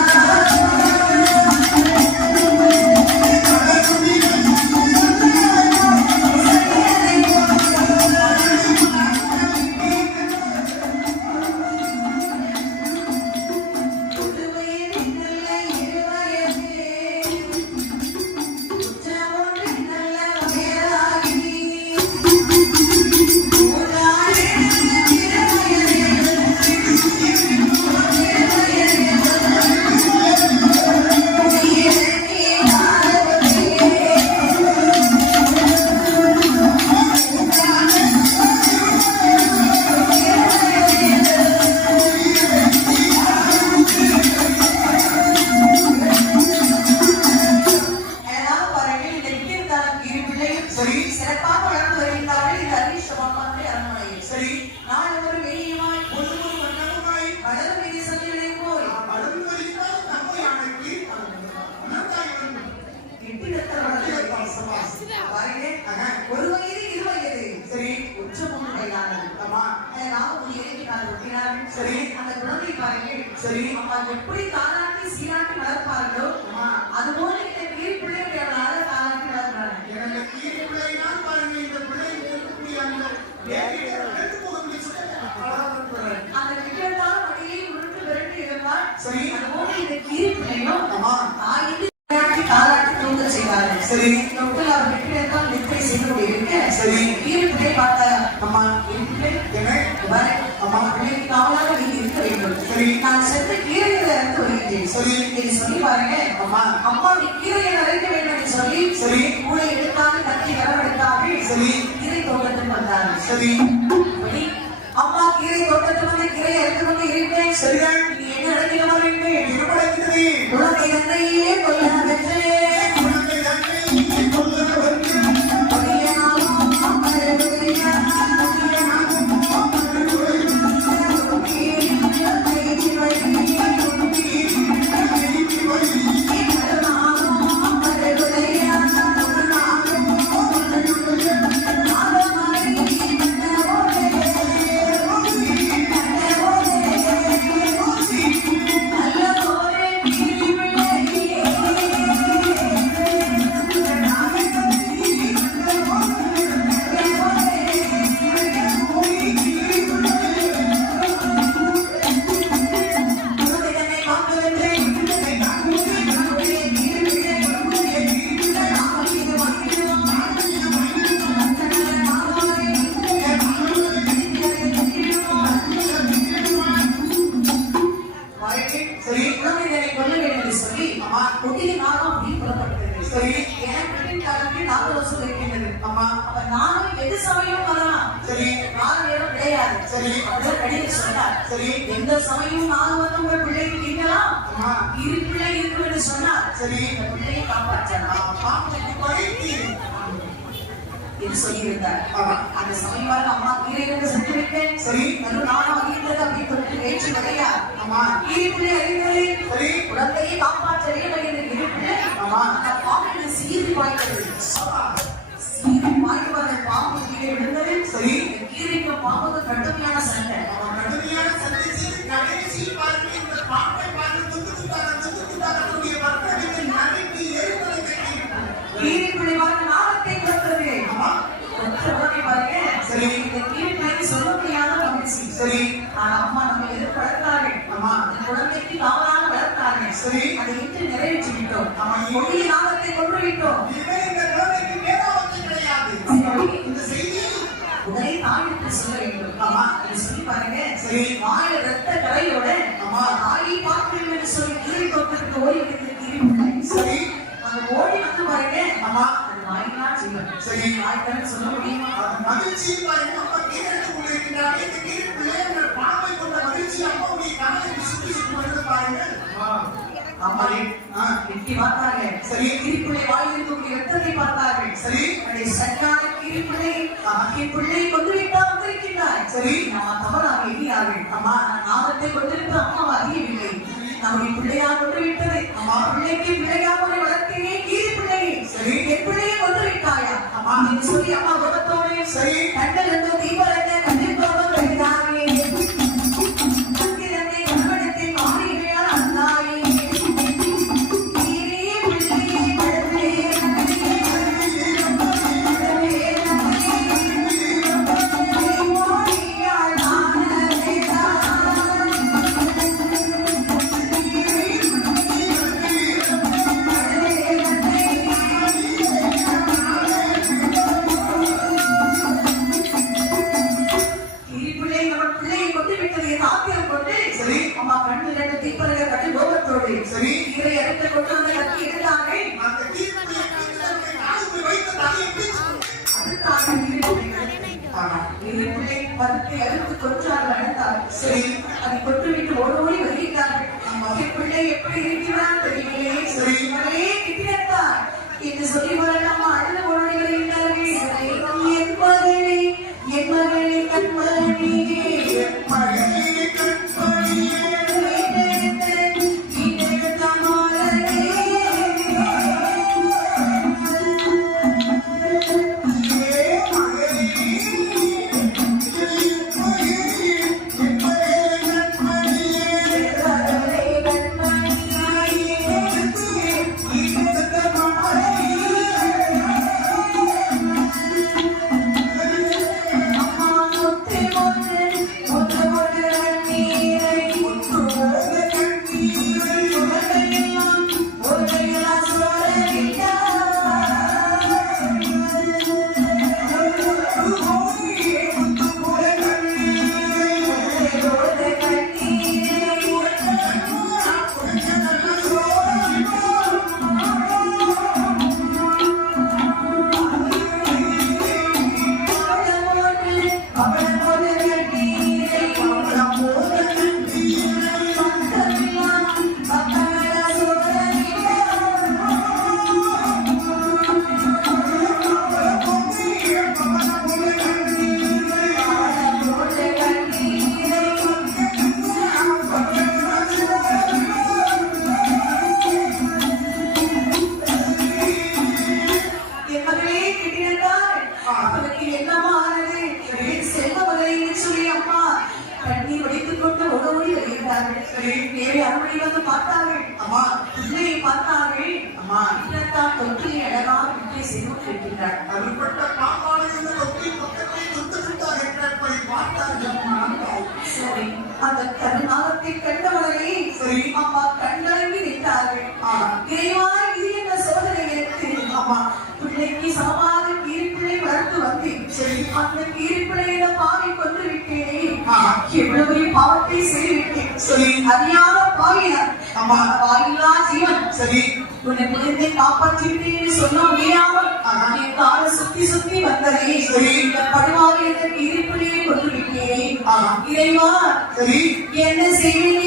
சரி. சிறப்பாக வளர்ந்து வருகின்றார்கள் இந்த அதிர்ஷ்டமானவர்கள் அரண்மனையில். சரி. நாள் ஒரு வெள்ளியுமாய் ஒரு ஒரு வண்ணமுமாய் கடல் மீது சந்திரனைப் போல் கடந்து வருகிறார் தம்பி யானைக்கு உணர்ந்தாய் வந்து. எட்டிடத்தில் வளர்ந்து பாருங்க, ஒரு வயது இரு வயது சரி. உச்ச மூன்று வயதானது. ஆமா. நானும் ஒரு இறைக்கு நான் ஒட்டினார்கள். சரி. அந்த குழந்தை பாருங்கள், சரி. அம்மா எப்படி தாலாட்டி சீராட்டி வளர்ப்பார்களோ ஆமா. அதுபோல இந்த கீழ்ப்பிள்ளைகள் எவ்வளவு தாலாட்டி வளர்க்கிறாங்க. எனக்கு கீழே பிள்ளைதான் பாருங்க, இந்த பிள்ளை இருக்கக்கூடிய அந்த வேலையை எடுத்து போக முடியும். அழகா இருக்கிறார். அந்த கிட்டத்தால் வழியை உருட்டு விரட்டி இருந்தால் சரி. அதுபோல இந்த கீழ்ப்பிள்ளையும் ஆமா. தாயிட்டு தாலாட்டி தூங்க செய்வார்கள். சரி. தொட்டில் அவர் வெற்றியெல்லாம் நித்திரை செய்து கொண்டிருக்க சரி. கீழ்ப்பிள்ளை பார்த்தார். அம்மா. கீழ்ப்பிள்ளை என்ன? பாரு, அம்மா. பிள்ளைக்கு காவலாக நீ இருக்க வேண்டும். சரி. நான் சென்று கீரைகளை இறந்து வருகிறேன். சரி. நீ சொல்லி பாருங்க, அம்மா. அம்மா நீ கீரையை அரைக்க வேண்டும் என்று சொல்லி சரி. கூடை எடுத்தாங்க, கத்தி வரவெடுத்தார்கள். சரி. கீரை தோட்டத்துக்கு வந்தார்கள். சரி. அப்படி அம்மா கீரை தோட்டத்துக்கு வந்து கீரை அரைத்து கொண்டு இருப்பேன். சரிதான். நீ என்ன இடத்துல வருகிறேன்? திருமணத்திலே குழந்தை தந்தையே கொல்லாதே குழந்தை தன்னை கொல்ல வந்து சரி, குழந்தைகளை கொல்ல வேண்டும் என்று சொல்லி அம்மா கொட்டியை நானும் அப்படி புறப்பட்டது. சரி. எனக்கு வீட்டுக்காரருக்கு நாகரோசம் இருக்கின்றது. அம்மா. அப்ப நானும் எது சமயம் வரலாம். சரி. நானும் நேரம் கிடையாது. சரி. அப்படியே கடிதம் சொன்னார். சரி. எந்த சமயம் நான் வந்து உங்கள் பிள்ளைக்கு தீண்டலாம். அம்மா. இரு பிள்ளை இருக்கும் என்று சொன்னார். சரி. இந்த பிள்ளையை காப்பாற்றலாம் பாம்புக்கு பழித்து என்று சொல்லியிருந்தார். ஆமா. அந்த சமயம் அம்மா கீரையிலிருந்து சென்று விட்டேன். சரி. நானும் அறிந்தது அப்படி தொட்டு ஏற்றி வரையா. அம்மா. இரு பிள்ளை அறிந்தது. சரி. குழந்தையை காப்பாற்ற வேண்டும் என்று இரு பிள்ளை. ஆமா. அந்த பாம்பு சீறி பாய்ந்தது. சீறி பாய்ந்து அந்த பாம்பு கீழே விழுந்தது. சரி. கீரைக்கு பாம்புக்கு கடுமையான சண்டை. அவன் கடுமையான சந்திச்சு கடைசி பார்த்து இந்த பாம்பை பார்த்து துண்டு வர்த்தகத்தை நறுக்கி எரிமலை கட்டியிருப்பான். கீரை பிள்ளை பாருங்க நாகத்தை கொடுத்தது. ஆமா. கொத்த உடனே பாருங்க. சரி. இந்த கீரை பிள்ளைக்கு சொல்ல முடியாத மகிழ்ச்சி. சரி. ஆனா அம்மா நம்ம எதிர்ப்பு வளர்த்தார்கள். ஆமா. அந்த குழந்தைக்கு காவலாக வளர்த்தார்கள். சரி. அதை இன்று நிறைவேற்றி விட்டோம். ஆமா. கொடிய நாகத்தை கொன்று விட்டோம். இனிமே இந்த குழந்தை தாயிற்கு சொல்ல வேண்டும். ஆமா. இதை சொல்லி பாருங்க. சரி. வாயில ரத்த கரையோட ஆமா. தாயை பார்க்கணும் என்று சொல்லி கீழே தொட்டிற்கு ஓடி வந்து கீழே சரி. அந்த ஓடி வந்து பாருங்க. ஆமா. அது வாயினால் செய்யும். சரி. வாய்க்கான சொல்ல முடியுமா? மகிழ்ச்சியின் பாருங்க அப்பா கீழத்துக்குள்ள இருக்கின்றார். இந்த கீழக்குள்ளே அந்த பாம்பை கொண்ட மகிழ்ச்சி அம்மாவுடைய கணவனுக்கு சுற்றி சுற்றி வருது பாருங்க. அம்மாளே எட்டி பார்த்தாங்க. சரி. கீழ்ப்பிள்ளை வாயில் இருக்கக்கூடிய ரத்தத்தை பார்த்தார்கள். சரி. அதை சரியான கீழ்ப்பிள்ளை என் பிள்ளையை கொண்டு விட்டா வந்திருக்கின்றார். சரி. நான் தவறாக எண்ணினார்கள். அம்மா நாமத்தை கொண்டிருந்த அம்மாவை அறியவில்லை. நம்முடைய பிள்ளையா கொண்டு விட்டது. அம்மா பிள்ளைக்கு பிள்ளையாக ஒரு வளர்த்தேனே கீழ்ப்பிள்ளை. சரி. என் பிள்ளையை கொண்டு விட்டாயா அம்மா என்று சொல்லி அம்மா கோபத்தோடு சரி. கண்ணில் இருந்து தீபரத்தை கண்ணில் கோபம் வைத்தாரே. கண்ணிலத்தை கண்மணத்தில் மாறிகையால் அந்தாயே. நீரே பிள்ளையை வளர்த்தே சரி. அம்மா கண்ணில் இருந்து தீபரக கட்டி கோபத்தோடு சரி. இவரை அடுத்து கொண்டு வந்து கட்டி எடுத்தார்கள். அந்த கீழக்குள்ளே காலுக்கு வைத்த தலையை பிடிச்சு அதுக்காக பிள்ளை பருத்தை அறுத்து கொன்றார்கள் அழுத்தார். சரி. அதை கொட்டுவிட்டு ஓடோடி வருகிறார்கள். பிள்ளை எப்படி இருக்கிறார் தெரியலையே. சரி. அவரே கிட்டினத்தார் என்று சொல்லி வரலாமா அழுது ஓடோடி வருகிறார்கள். என் மகளே என் மகளே கண்மணியே மகிழ்ச்சியை கண்பணியே அருள்பட்ட காப்பாளர்கள் தொட்டி பக்கத்தை சுத்தமாக கேட்பதை பார்த்தார்கள். சரி அந்த கருணாகத்தை கண்டவரை சரி. அம்மா கண்டறங்கி நின்றார்கள். இறைவா இது என்ன சோதனை எனக்கு. ஆமா. பிள்ளைக்கு சமமாக கீழ்ப்பிள்ளை வளர்த்து வந்தேன். சரி. அந்த கீழ்ப்பிள்ளையில பாவி கொண்டு விட்டேனே. ஆமா. எவ்வளவு பாவத்தை செய்துவிட்டேன். சரி. அறியாத பாவினார். ஆமா. வாயில்லா ஜீவன். சரி. உன்னை குழந்தை காப்பாற்றிவிட்டேன்னு சொல்ல முடியாமல் என் கால சுத்தி சுத்தி வந்ததே. சரி. இந்த படுவாவை இந்த கீழ்ப்பிள்ளையை கொண்டு விட்டேனே. இறைவா சரி. என்ன செய்வேன்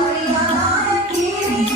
அறியாத கீழே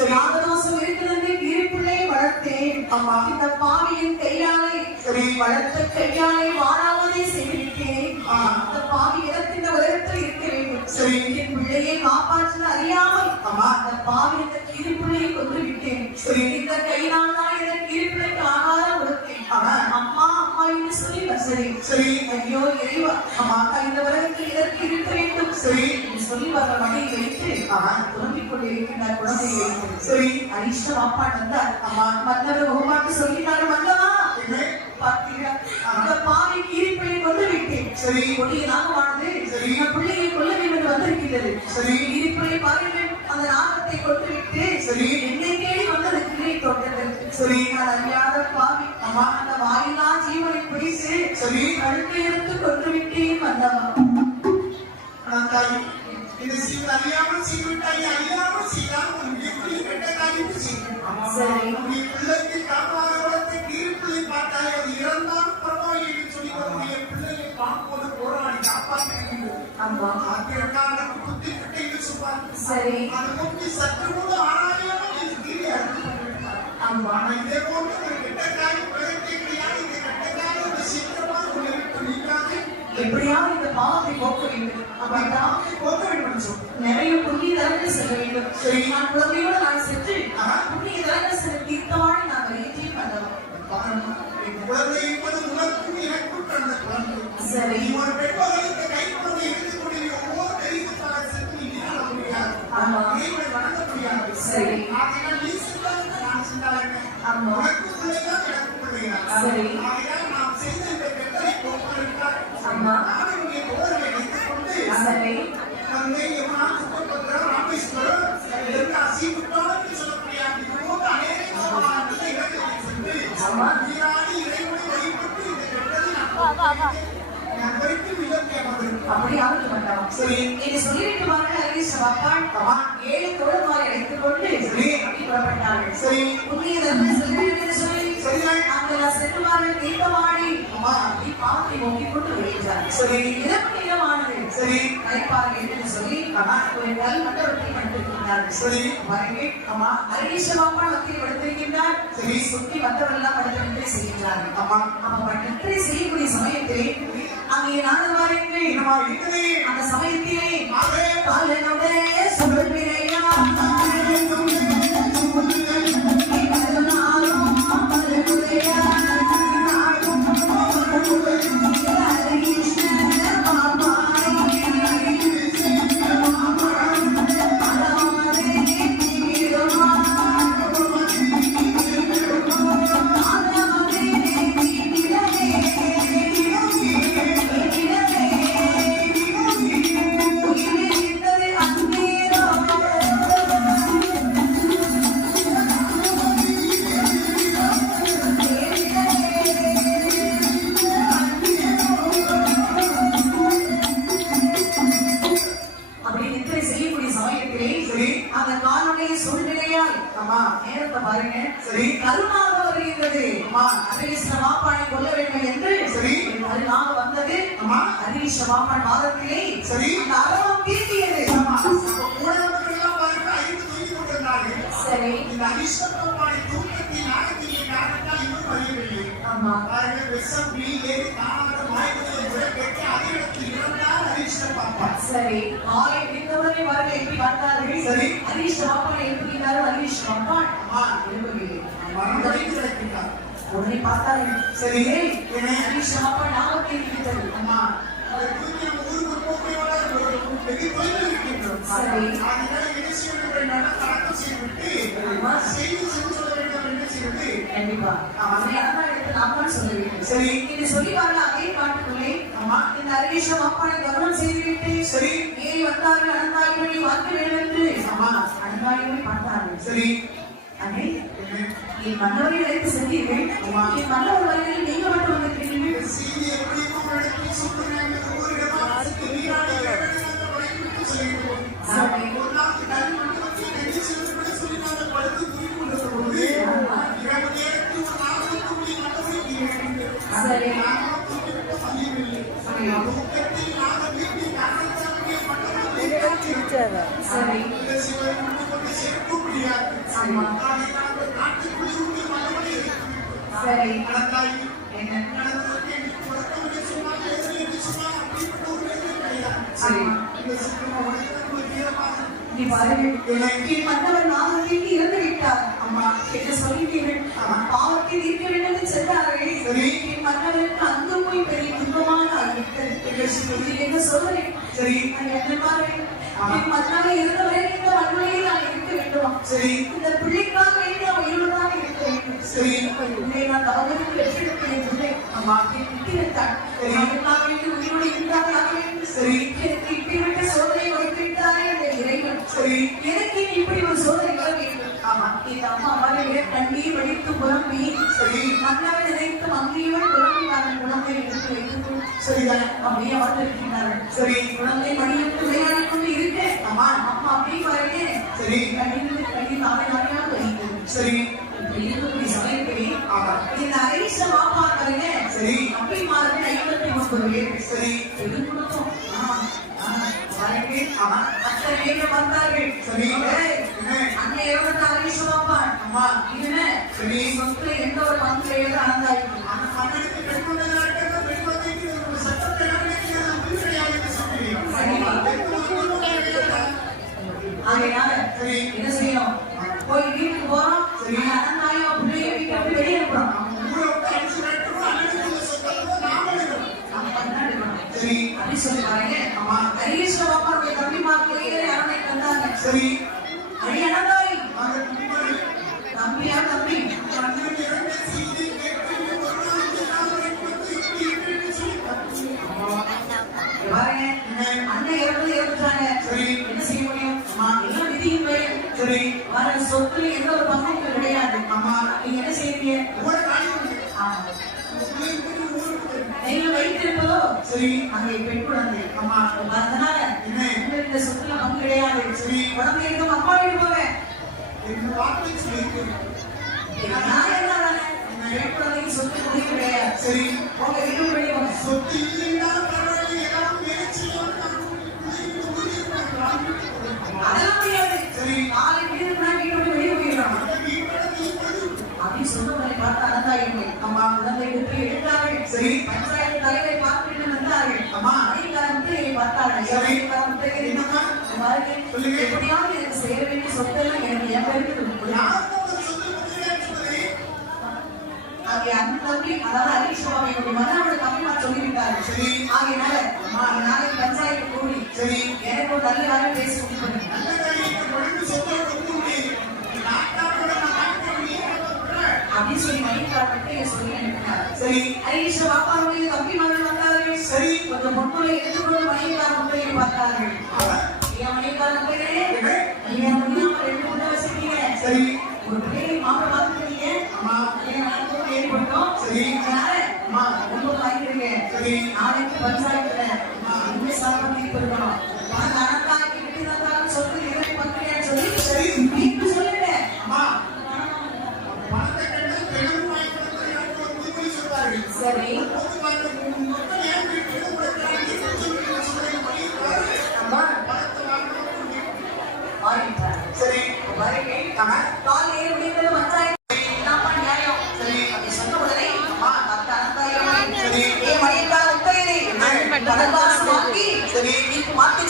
சரி. நாகதோஷம் இருக்கிறது கீழ்பிள்ளை வளர்த்தேன். ஆமா. இந்த பாவியின் கையாலை சரி. வளர்த்த கையாலை வாழாமலே செய்திருக்கேன். ஆ. இந்த பாவி இடத்தின் உலகத்தில் இருக்க வேண்டும். சரி. என் பிள்ளையை காப்பாற்ற அறியாமல் ஆமா. அந்த பாவி இந்த கீழ்பிள்ளையை கொண்டு விட்டேன். சரி. இந்த கையினால் தான் இந்த கீழ்பிள்ளைக்கு ஆகாரம் கொடுத்தேன். ஆமா. அம்மா அம்மா என்று சொல்லி சரி சரி. ஐயோ இறைவா அம்மா இந்த உலகத்தில் இதற்கு இருக்க வேண்டும். சரி. என்று சொல்லி வர மடியை வைத்து ஆமா. புலம்பிக் கொண்டிருக்கின்றார் குழந்தையை வைத்து. சரி. அரிஷ்ட அப்பா வந்தார். ஆமா. மன்னவர் ஹோமாக்கு சொல்லினாரு மன்னவா என்ன? பார்த்தீங்களா அந்த பாவி கீரிப்பையை கொண்டு விட்டேன். சரி. கொடிய நாகமானது சரி. இந்த பிள்ளையை கொல்ல வேண்டும் என்று வந்திருக்கிறது. சரி. கீரிப்பையை பாருங்கள் அந்த நாகத்தை கொண்டு விட்டு சரி. என்னை தேடி வந்தது கிளை தோட்டத்தில். சரி. நான் அறியாத பாவி அம்மா அந்த வாயிலா ஜீவனை பிடித்து சரி. கழுத்தை எடுத்து கொண்டு விட்டேன் வந்தவா. தாய் இந்த சீல் அறியாமல் செய்விட்டாய், அறியாமல் செய்தால் ஒரு எப்படி கெட்ட காரியம் செய்யும். சரி. நீ பிள்ளைக்கு காப்பாளத்தை கீழ்ப்பிள்ளை பார்த்தாலே அது இறந்தாலும் பரவாயில்லை என்று சொல்லி நம்முடைய பிள்ளையை பார்ப்போது போராடி காப்பாற்றுகிறது. அம்மா அதற்காக புத்தி பிட்டையில் சொல்வார். சரி. அது முன்பு சற்று கூட ஆராயாமல் இது கீழே அறுத்து கொண்டிருக்கிறார். அம்மா ஆனால் இதே போன்று ஒரு கெட்ட காரியம் உலகத்தை கிடையாது. இந்த கெட்ட காரியம் ஒரு சீக்கிரமாக உன்னை விட்டு நீங்காது. எப்படியாவது இந்த பாவத்தை போக்க வேண்டும். அப்படிதான் போக வேண்டும் சொல். நிறைய புண்ணிய தலங்கள் செல்ல வேண்டும். சரி. நான் குழந்தையோடு நான் சென்று ஆஹா. புண்ணிய தலங்கள் செல்ல தீர்த்தவாடி நான் வைத்தியம் பண்ணலாம். பாருங்க, இந்த குழந்தை என்பது உனக்கும் எனக்கும் பிறந்த குழந்தை. சரி. நீ ஒரு பெற்றோர்களுக்கு கை குழந்தை இருந்து கொண்டு ஒவ்வொரு தெய்வத்தால சென்று நீ வாழ முடியாது. ஆமா. இறைவனை வணங்க முடியாது. சரி. ஆகையால் நீ சென்றாலும் நான் சென்றாலும் ஆமா. உனக்கு பிள்ளைதான் எனக்கு பிள்ளைதான். சரி. ஆகையால் நாம் செய்த இந்த கெட்டதை போக்குவதற்காக ஆமா. நான் இங்கே தோழரை வைத்துக் கொண்டு சரி. தந்தை யமுனா சுத்தபத்ரா ராமேஸ்வரம் தென்காசி குற்றாலம் என்று சொல்லக்கூடிய இது போன்ற அநேகமான நல்ல இடங்களில் சென்று ஆமா. நீராடி இறைவனை வழிபட்டு இந்த கெட்டதை நான் வரைக்கும் இலக்கிய அமர்ந்திருக்கிறேன். அப்படி ஆக மாட்டான். சரி. இது சொல்லிவிட்டு வாங்க ஹரிஷ் அப்பான் ஆமா. 7 தோழமாரை அழைத்துக் கொண்டு சரி. அப்படி புறப்பட்டார்கள். சரி. புண்ணிய தலங்கள் செல்ல வேண்டும் என்று சொல்லி சரிதான். அங்கே செல்லுவார்கள் தீர்த்தவாடி ஆமா. அப்படி பாவத்தை நோக்கிக் கொண்டு வருகிறார்கள். சரி. இரவு நேரமானது. சரி. கலைப்பார்கள் என்று சொல்லி ஒரு கல் மண்டபத்தை கண்டிருக்கிறார்கள். சரி. பாருங்கள் அம்மா ஹரிஷபாப்பா மத்தியில் படுத்திருக்கின்றார். சரி. சுற்றி மற்றவர்கள்லாம் படுத்து நின்று செய்கிறார்கள். ஆமா. அப்ப நின்று செய்யக்கூடிய சமயத்திலே அங்கே நாடு வாருங்கள் என்னமா இருக்குது? அந்த சமயத்திலே ஆகவே பாலனுடைய சொல்வினையா அந்த காலனுடைய சூழ்நிலையால் ஆமா. நேரத்தை பாருங்க. சரி. கருணாக வருகின்றது. ஆமா. ஹரிகிருஷ்ண மாப்பானை கொல்ல வேண்டும் என்று சரி. கருணாக வந்தது. ஆமா. ஹரிகிருஷ்ண மாப்பான் வாதத்திலே சரி. அந்த அரவம் தீர்த்தியது. ஆமா. அப்ப கூட வந்தவர்களெல்லாம் பாருங்க, 5 தூக்கி கொண்டிருந்தார்கள். சரி. இந்த அரிஷ்டபாணி தூக்கத்தின் நாகத்திலே காரணத்தால் இன்னும் அறியவில்லை. ஆமா. பாருங்க, விஷம் நீயே தானாக மாய்வதை விட கேட்டு அதே இடத்தில் இருந்தால் அரிஷ்டபாப்பா. சரி. காலை விழுந்தவுடனே பாருங்க எப்படி பார்த்தார்கள். சரி. ஹரிகிருஷ்ண மாப்பானை எழுப்புகிறார்கள். ஹரிகிருஷ்ண மாப்பான் ஆமா. எழுப்பவில்லை. மரணம் வரைக்கும் கிடைக்கின்றார். உடனே பார்த்தார்கள். சரி. ஹரிகிருஷ்ண மாப்பான் நாமத்தை விட்டது. அம்மா, அதை தூக்கி நம்ம ஊருக்கு போக்கையோட வெகு தொலைவில் இருக்கின்றோம். சரி. அதனால என்ன செய்ய வேண்டும்? கணக்கம் செய்துவிட்டு ஆமா. செய்தி சென்று சொல்ல வேண்டும் என்று செய்வது. கண்டிப்பா. அவனையாக எடுத்து நாம்தான் சொல்ல வேண்டும். சரி. இது சொல்லி பாருங்க அதே பாட்டுக்குள்ளே ஆமா. இந்த ஹரிகிருஷ்ண மாப்பானை கவனம் செய்துவிட்டு சரி. ஏறி வந்தார்கள் அனந்தாயுமணி வாக்கு வேண்டும் என்று ஆமா. அனந்தாயுமணி பார்த்தார்கள். சரி. அண்ணே என் மன்னவரை அழைத்து சென்றீர்கள். ஆமா. என் மன்னவர் வரையில் நீங்க மட்டும் வந்திருக்கிறீர்கள். செய்தி எப்படி உங்களுக்கு சொல்லுங்க? ஒவ்வொரு இடமா நீராடி இறைவனை வழிபட்டு செல்கிறோம். சரி. ஒரு நாள் கல்வி மட்டும் வச்சு நெஞ்சு செல்லுபடி சொல்லி நாங்கள் படுத்து தூக்கி கொண்டிருக்கும் பொழுது இரவு நேரத்தில் ஒரு நாற்பது மணி மண்டபம் இருக்கிறது. சரி. நாங்கள் தூக்கிவிட்டு சந்தியவில்லை. தூக்கத்தில் நாங்கள் வீட்டில் காரணத்தாலுடைய மண்டபம் பிடிச்சாதா? சரி. சிவன் கொண்டு சேர்க்க முடியாது. ஆமா. நாட்டுக்குள் சுற்றி மறுபடி சரி நடந்தாய் என்ன நடந்ததற்கு எனக்கு உறக்கமில்லை சும்மா எழுதி என்று சும்மா அப்படிப்பட்ட ஒரு வேலை கிடையாது. சரி இந்த சிக்கிரமா உனக்கு ஒரு வீரமாக நீ பாருங்கள் என் மன்னவன் நாகத்திற்கு இறந்து விட்டார் அம்மா என்று சொல்லிட்டீர்கள் பாவத்தை தீர்க்க வேண்டும் என்று சென்றார்கள் சரி. என் மன்னவனுக்கு அங்கு போய் பெரிய துன்பமான ஆகிவிட்டது என்ன சொல்றேன் சரி என்ன பாருங்கள் என் மன்னவன் இருந்தவரை இந்த மண்ணுலையில் நான் இருக்க வேண்டும் சரி இந்த பிள்ளைக்காக வேண்டி அவன் இருவராக இருக்க வேண்டும் சரி உன்னை நான் அவனுக்கு பெற்றெடுக்கிறேன் பிள்ளை அம்மா என் விட்டிருந்தான் அவனுக்காக வேண்டி உயிரோடு இருந்தாக ஆக வேண்டும் சரி எனக்கு இப்படிப்பட்ட சோதனை வைத்து விட்டாரே இந்த இறைவன் சரி எனக்கு இப்படி ஒரு சோதனை வர வேண்டும் ஆமா இந்த அம்மா அவரை கண்ணீர் வடித்து புலம்பி சரி மன்னவை நினைத்து மங்கையோடு புலம்பி நான் குழந்தை எடுத்து வைத்து சரிதான் அப்படியே வந்திருக்கிறார்கள் சரி குழந்தை மணியிட்டு விளையாடி கொண்டு இருக்கேன் அம்மா அம்மா அப்படியே பாருங்க சரி கண்ணீர் நாளை நாளையாக வருகிறது சரி இப்படி இருக்கக்கூடிய சமயத்திலே ஆமா இந்த ஐஷ பாப்பா பாருங்க சரி அப்படி மாதிரி 59 பேர் சரி பெருங்குடும்பம் பாருங்க ஆமா அத்தனை பேர் வந்தார்கள் சரி ஏய், அன்னை எவ்வளவு ஐஷ பாப்பா அம்மா இதுன்னு சரி சொத்துல எந்த ஒரு பங்கு அறந்தாயிருக்கு அந்த மன்னனுக்கு பெண் கொண்டதா இருக்கிறது பெண் கொண்டதுக்கு ஒரு சட்டத்தை நடக்கிறது புது கிடையாது என்று சொல்கிறீர்கள். பெண் கொண்டது கிடையாது. ஆகையால சரி என்ன செய்யணும் போய் வீட்டுக்கு போறோம் சரி. அனந்தாயம் பிள்ளைய வீட்டை விட்டு வெளியே இருக்கிறோம் ஊரை விட்டு அடிச்சு விரட்டணும், அண்ணனுக்கு சொத்தத்தை நாம எடுக்கணும். நம்ம பண்ணாடி சரி அப்படி சொல்லி பாருங்க அம்மா ஹரீஷ் பாப்பாவுடைய தம்பி மார்க்கெட்டே அரணை தந்தாங்க சரி அடி அனந்தாய் அந்த கும்பல் தம்பியா தம்பி அண்ணன் இரண்டு செய்தி கேட்டு ஒரு நாளைக்கு நான் வந்து இப்படி இப்படின்னு சொல்லி பாருங்க அண்ணன் இறந்துட்டாங்க சரி என்ன செய்ய முடியும் எல்லாம் விதியின் பெயர் சரி வர சொத்துல எந்த ஒரு பங்கும் கிடையாது அம்மா நீங்க என்ன செய்வீங்க ஊரை காலி பண்ணு. ஆமா. ஊருக்கு ஊருக்கு நீங்கள் வைத்திருப்பதோ சரி அங்கே பெண் குழந்தை அம்மா அதனால என்ன உங்களுக்கு இந்த சொத்துல பங்கு கிடையாது சரி குழந்தை இருக்கும் அப்பா வீட்டு போங்க என்று வார்த்தை சொல்லியிருக்கிறேன். நான் என்ன தானே? பெண் குழந்தைக்கு சொத்து முடிவு கிடையாது சரி உங்க வீட்டு வெளியே போங்க சொத்து இல்லைன்னா பரவாயில்லை ஏதாவது முயற்சியோடு நான் ஊதியிருப்பாங்க. அதெல்லாம் முடியாது சரி நாளை வீட்டுக்கு நான் வீட்டு விட்டு வெளியே போயிடுறோம் அந்த வீட்டோட நீ போய் அப்படின்னு சொன்னவரை பார்த்து அனந்தாயில்லை அம்மா குழந்தை எடுத்து எடுத்தார்கள் சரி பஞ்சாயத்து தலைவரை பார்த்துட்டு வந்தார்கள் அம்மா அணிக்காரத்தை பார்த்தார்கள் சரி. என்னம்மா பாருங்க சொல்லுங்க. எப்படியாவது எனக்கு சேர வேண்டிய சொத்தெல்லாம் எனக்கு என் பேருக்கு யாருக்கும் ஒரு சொத்து பத்திரிகை என்பதை ஆகிய அந்த தம்பி அதாவது ஹரீஷ் பாபாவுடைய மன்னோட தம்பிமா சொல்லிவிட்டார்கள் சரி ஆகையினால அம்மா நாளைக்கு பஞ்சாயத்து கூடி சரி எனக்கு ஒரு நல்ல வேலை பேசி கொடுக்கணும் நல்ல காரியத்தை கொண்டு சொத்தை கொடுத்து முடியும். நாட்டாரோட நாட்டை நீ அப்படின்னு சொல்லி மணிக்காரர்கிட்ட சொல்லி அனுப்பினார் சரி ஹரீஷ் பாப்பாவுடைய தம்பி மகள் வந்தார்கள் சரி கொஞ்சம் பொண்ணுகளை எடுத்துக்கொண்டு மணிக்கார முறையை பார்த்தார்கள் அவர் என் மணிக்கார முறையே நீங்க முடியாம 2 பொண்ணை வச்சிருக்கீங்க சரி ஒரு பிள்ளையை மாப்பிள்ளை பார்த்துருக்கீங்க அம்மா நடக்கும் ஏற்பட்டோம் சரி அதனால அம்மா ரொம்ப வாங்கிருக்கேன் சரி நாளைக்கு பஞ்சாயத்துல உண்மை சார்பாக தீர்ப்பு இருக்கணும் பணம் கணக்காக்கி விட்டு தந்தாலும் சொல்லி இறை பங்குறேன்னு சொல்லி சரி தீர்ப்பு சொல்லிட்டேன் அம்மா பணத்தை கண்டு பெரும் வாய்ப்பு எனக்கு ஒரு புதுமொழி சொல்வார்கள். சரி பொது வாழ்க்கை மொத்தம் ஏன் வீட்டு கொடுக்கிறாங்க சொல்லி சொல்லுங்க அம்மா பணத்தை வாங்கணும். வாங்கிட்டார் சரி வருகை ஆமா கால் ஏறி முடிந்தது பஞ்சாயத்து என்னப்பா நியாயம் சரி அப்படி சொன்ன உடனே அம்மா தத்த அனந்தாயம் சரி ஏ மணிக்கார முத்தையரே மட்டும் தான் பணக்காசு வாங்கி சரி நீக்கு மாத்தி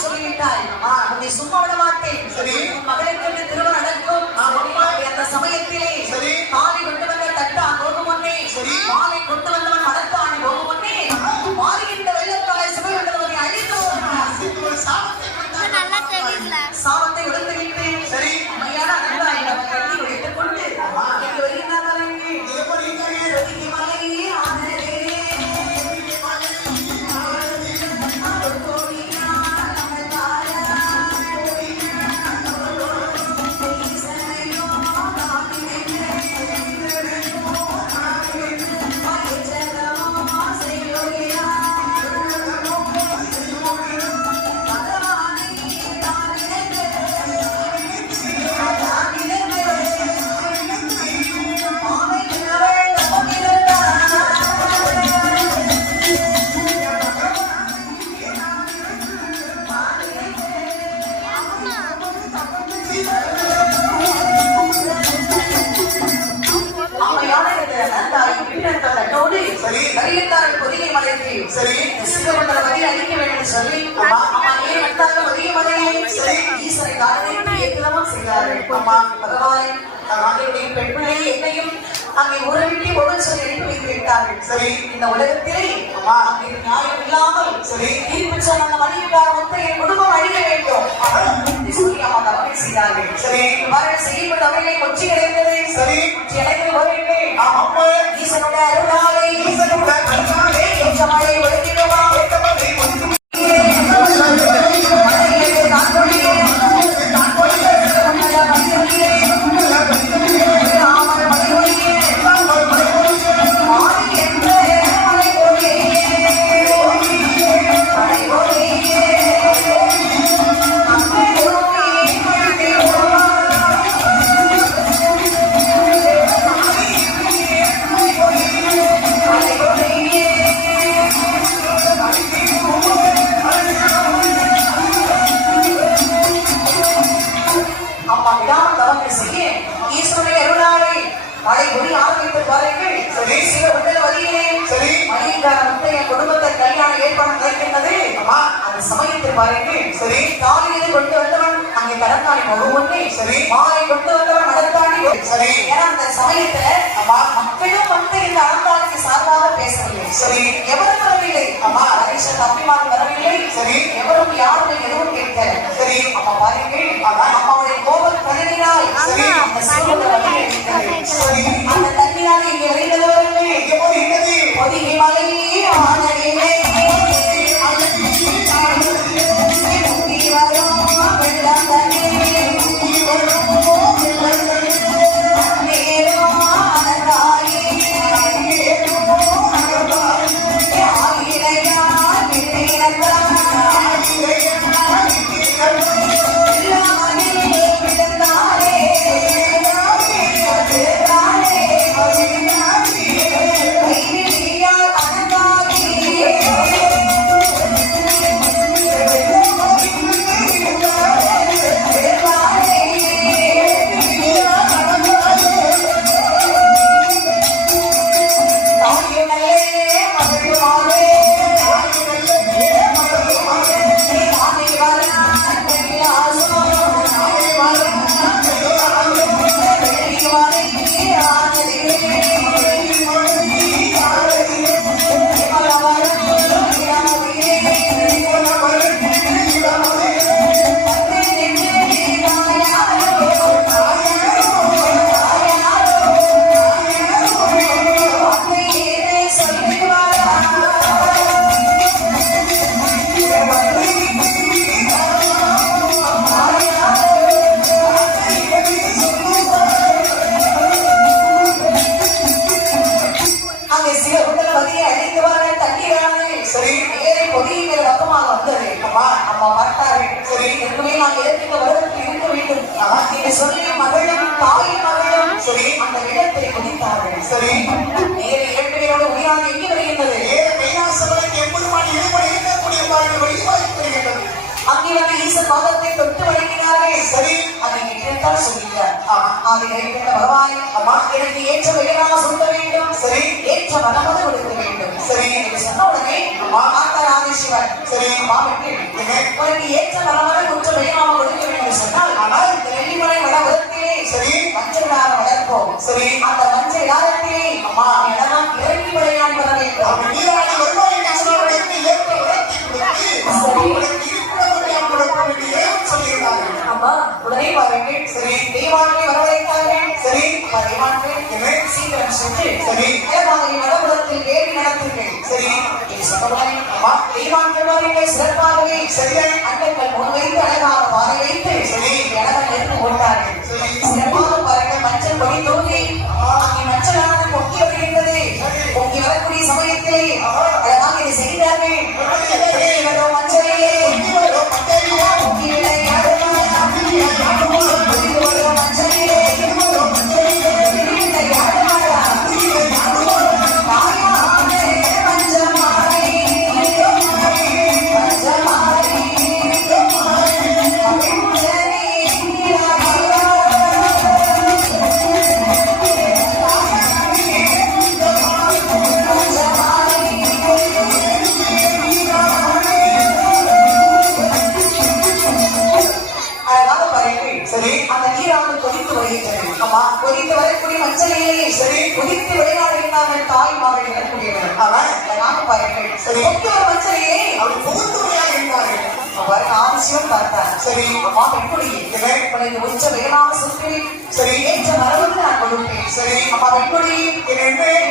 சரி சிவமண்டலத்தை அழிக்க வேண்டும் சொல்லி அம்மா ஏன் வந்தாங்க மதிய மலையே சரி ஈஸ்வரை காரணத்தை ஏற்கனவும் செய்தார்கள் அம்மா பகவான் அவர்களுடைய பெண் பிள்ளையை என்னையும் அங்கே உறவிட்டு ஒவ்வொரு சொல்லி எழுப்பி வைத்து விட்டார்கள் சரி இந்த உலகத்திலே அம்மா அங்கே நியாயம் இல்லாமல் சரி தீர்ப்பு சொன்ன அந்த மணிக்கார மொத்த என் குடும்பம் அழிய வேண்டும் சொல்லி அம்மா தவறை செய்தார்கள் சரி அவர்கள் செய்யப்பட்ட அவர்களை கொச்சி கிடைத்தது சரி எனக்கு வருகிறேன் அம்மா ஈசனுடைய அருளாலே ஈசனுடைய கருணாலே மழை ஒழுங்கிடுமா குடும்பத்தை கல்யாணம் ஏற்பாடு நடக்கின்றது அந்த சமயத்தில் பாருங்கள் சரி காலையில கொண்டு வந்தவன் அங்கே கடற்காணி ஒவ்வொன்றே சரி மாலை கொண்டு வந்தவன் நடத்தாண்டி சரி ஏன்னா அந்த சமயத்துல மக்களும் வந்து இந்த அறந்தாளுக்கு சார்பாக பேசவில்லை சரி எவரும் வரவில்லை அம்மா ஹரிஷன் அம்மிமார் வரவில்லை சரி எவரும் யாருமே எதுவும் கேட்கல சரி அம்மா பாருங்கள் அம்மாவுடைய கோபம் கருதினால் சரி அந்த சிவன் சரி அந்த தண்ணியாக இங்கே விளைந்தவர்களே இங்கே போய் இன்னது பொதிகை மலையே ஆனடிலே சொல்லி மகளும் தாயின் மகளும் சரி அந்த இடத்தை குதித்தார்கள் சரி நேர இரண்டு பேரோட உயிராக எங்கே வருகின்றது கைலாசவனுக்கு 80 மணி இருபடி இருக்கக்கூடியவர்கள் வெளிவாய்ப்பு அங்கே வந்து ஈசன் பாதத்தை தொட்டு வழங்கினார்கள் சரி அதை கேட்டால் சொல்லிட்டார் அதை கேட்கின்ற பகவான் அம்மா எனக்கு ஏற்ற பெயராக சொல்ல வேண்டும் சரி ஏற்ற மனமது கொடுக்க வேண்டும் சரி என்று சொன்ன உடனே ஆத்தராதீஸ்வரன் சரி மாவட்டி உனக்கு ஏற்ற மனமது குற்ற பெயராக கொடுக்க வேண்டும் என்று சொன்னால் ஆனால் இந்த வெள்ளிமலை வளத்திலே சரி மஞ்சள் நாரம் வளர்ப்போம் சரி அந்த மஞ்சள் நாரத்திலே அம்மா இடமா இறங்கி விளையாடி வர வேண்டும் நீராடி வருவாய் ஏற்ற அம்மா உடனே பாருங்கள் சரி தெய்வானை வரவழைத்தார்கள் சரி தெய்வானை சீக்கிரம் சென்று சரி வடபுறத்தில் ஏறி நடத்துங்கள் சரி சொன்னவரை அம்மா தெய்வான்கள் வாருங்கள் சிறப்பாகவே சரியாக அண்ணங்கள் முன்வைத்து அழகாக பாறை வைத்து சரி இடங்கள் எடுத்து ஓட்டார்கள் சிறப்பாக பாருங்கள் மஞ்சள் கொடி தூங்கி அங்கே மஞ்சளானது பொங்கி வருகின்றது பொங்கி வரக்கூடிய சமயத்திலே அழகாக இதை செய்தார்கள் மஞ்சளையே பொங்கி விளையாடு கொதித்து வரக்கூடிய மஞ்சளிலே சரி. கொதித்து விளையாடுகிறார்கள் தாய் மகள் எனக்கூடியவர் நானும் பாருங்கள் சரி. கொதித்து வரும் மஞ்சளிலே அவர் புகுந்து விளையாடுகிறார்கள். அவர் ஆதிசிவன் பார்த்தார் சரி. அம்மா பெண்குடி உனக்கு உச்ச வேளாண் சுற்றி சரி. ஏற்ற மரபுக்கு நான் கொடுப்பேன் சரி. அம்மா பெண்குடி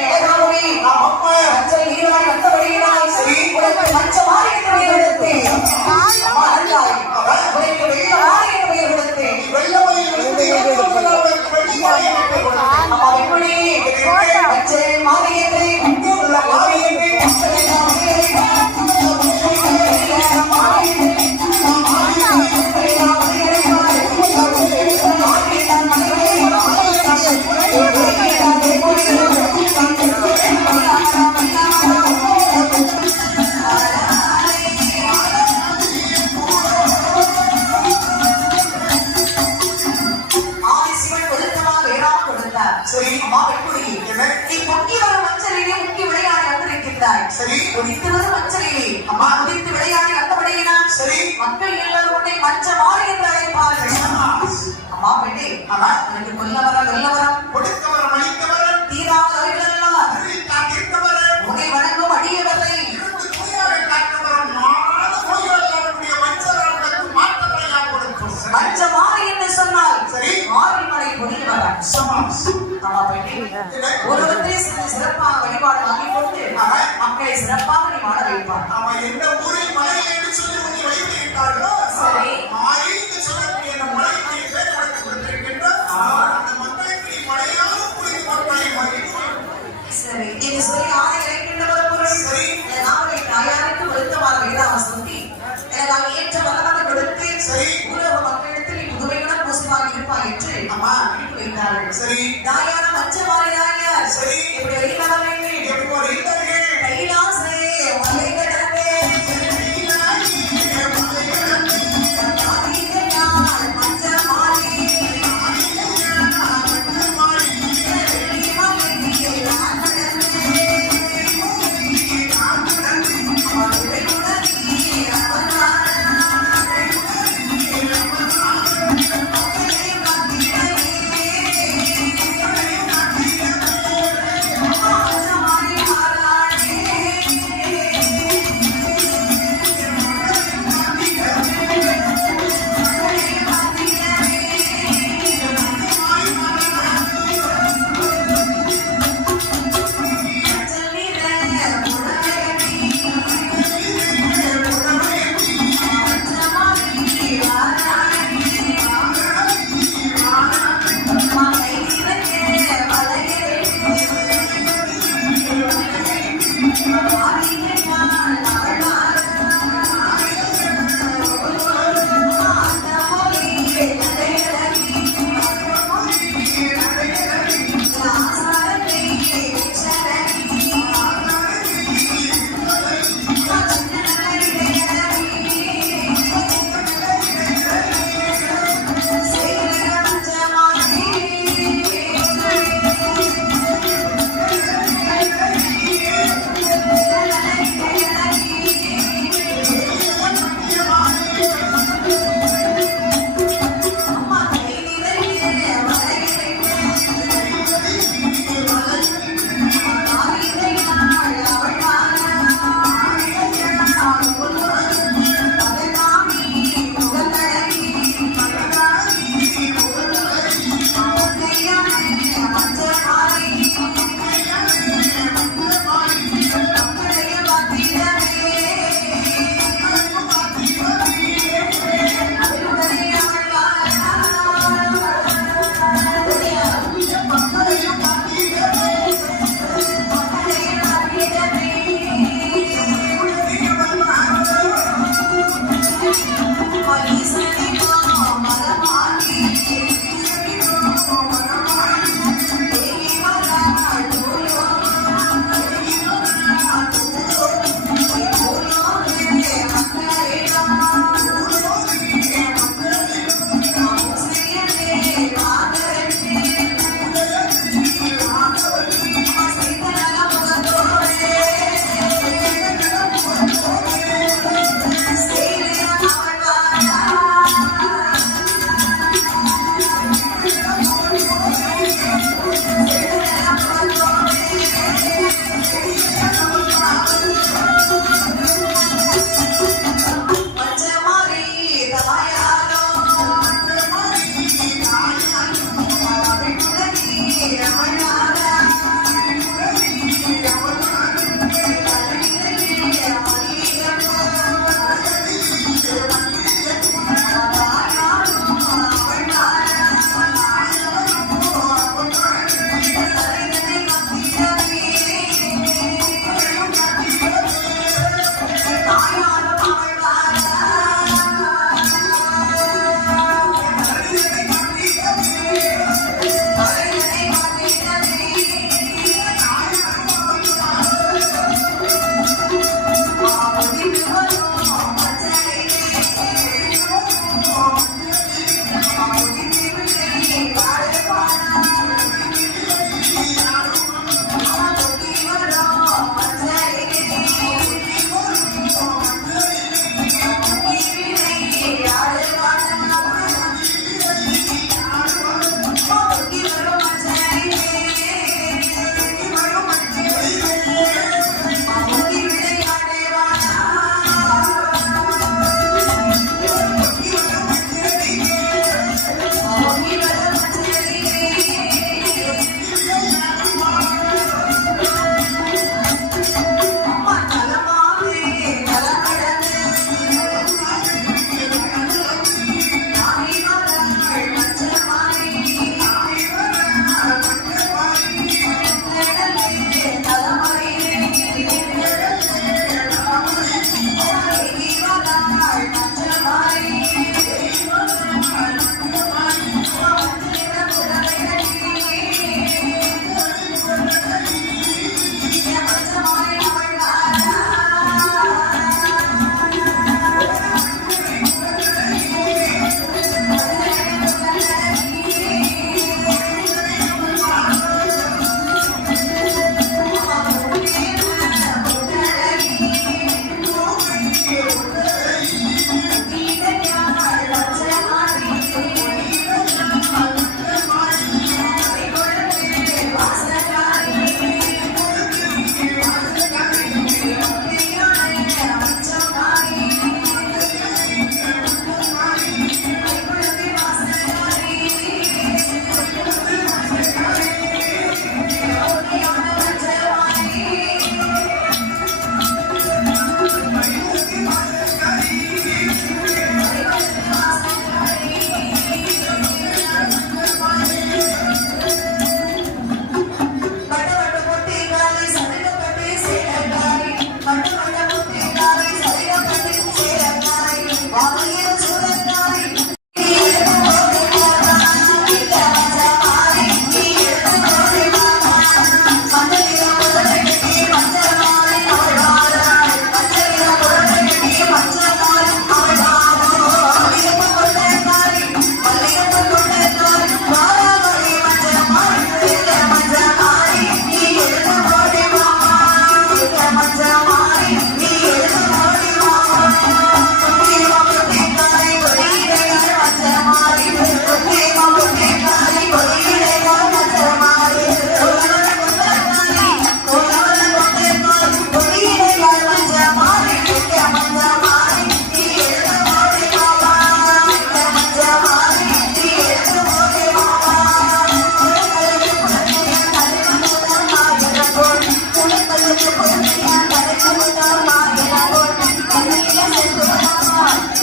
அழகாகவே அம்மா மஞ்சள் நீராய் வந்தபடியினால் சரி. உனக்கு மஞ்சமாரி என்ற பெயர் எடுத்தேன் அம்மா அருளாய் உனக்கு வெள்ளமாரி என்ற பெயர் எடுத்தேன் வெள்ளமலையில் இருந்து இறங்குவதற்கு வெள்ளிமாலை என்று கொடுத்தார். அம்மா பெண்குடி மஞ்சள் மாரியத்தை உள்ள மாரியத்தை ஆதிசிவன் ஒழுக்கமாக வேளாண் கொடுத்தார் சரி. அம்மா பெண்குடி நீ பொங்கி வரும் மஞ்சளிலே முக்கி விளையாடி வந்திருக்கின்றாய் சரி. கொதித்து வரும் மஞ்சளிலே அம்மா கொதித்து விளையாடி வந்தபடியினால் சரி. மக்கள் எல்லாரும் உன்னை மஞ்சமாரி என்று அழைப்பார்கள் அம்மா பெண்ணே எனக்கு கொல்லவரம் வெல்லவரம் கொடுத்தவர் மணித்தவர் தீராத அறிவுகளெல்லாம் காத்திருந்தவர் உன்னை வணங்கும் அடியவரை இருந்து தூயாக காத்தவர் மாறாத நோய்களவருடைய மஞ்சள் மாற்றத்தையாக கொடுத்தோம். மஞ்சமாரி என்று சொன்னால் சரி. ஆறுமலை பொழியவரம் சமாஸ். அம்மா பெண்ணே ஒருவரே சிறப்பாக வழிபாடு வாங்கி கொண்டு மக்களை சிறப்பாக நீ வாழ வைப்பார் அவன் எந்த ஊரில் மலை என்று சொல்லி உன்னை வைத்திருக்கிறார்களோ சரி. மாறி என்று சொல்லக்கூடிய அந்த மலைக்கு பேர் எனக்கு கொடுத்திருக்கின்றார். அந்த மக்களுக்கு நீ மழையாக புரிந்து மக்களை மகிழ்வார். சரி இது சொல்லி ஆணை இறைக்கின்ற ஒரு பொருள் சரி. நாளை தாயாருக்கு வருத்தமான வேதாம சொல்லி எனக்கு ஏற்ற வரலாறு கொடுத்து சரி. ஊரக மக்களிடத்தில் நீ புதுமையுடன் பூசமாக இருப்பாய் என்று அம்மா அனுப்பி வைத்தார்கள் சரி. தாயான மஞ்சமாரி தாயார் சரி. இப்படி வெளிவர வேண்டும் எப்படி இருந்தார்கள்? கைலாசே மலை கடந்தே ஆதித்யனார் மஞ்சமாரி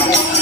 Bye.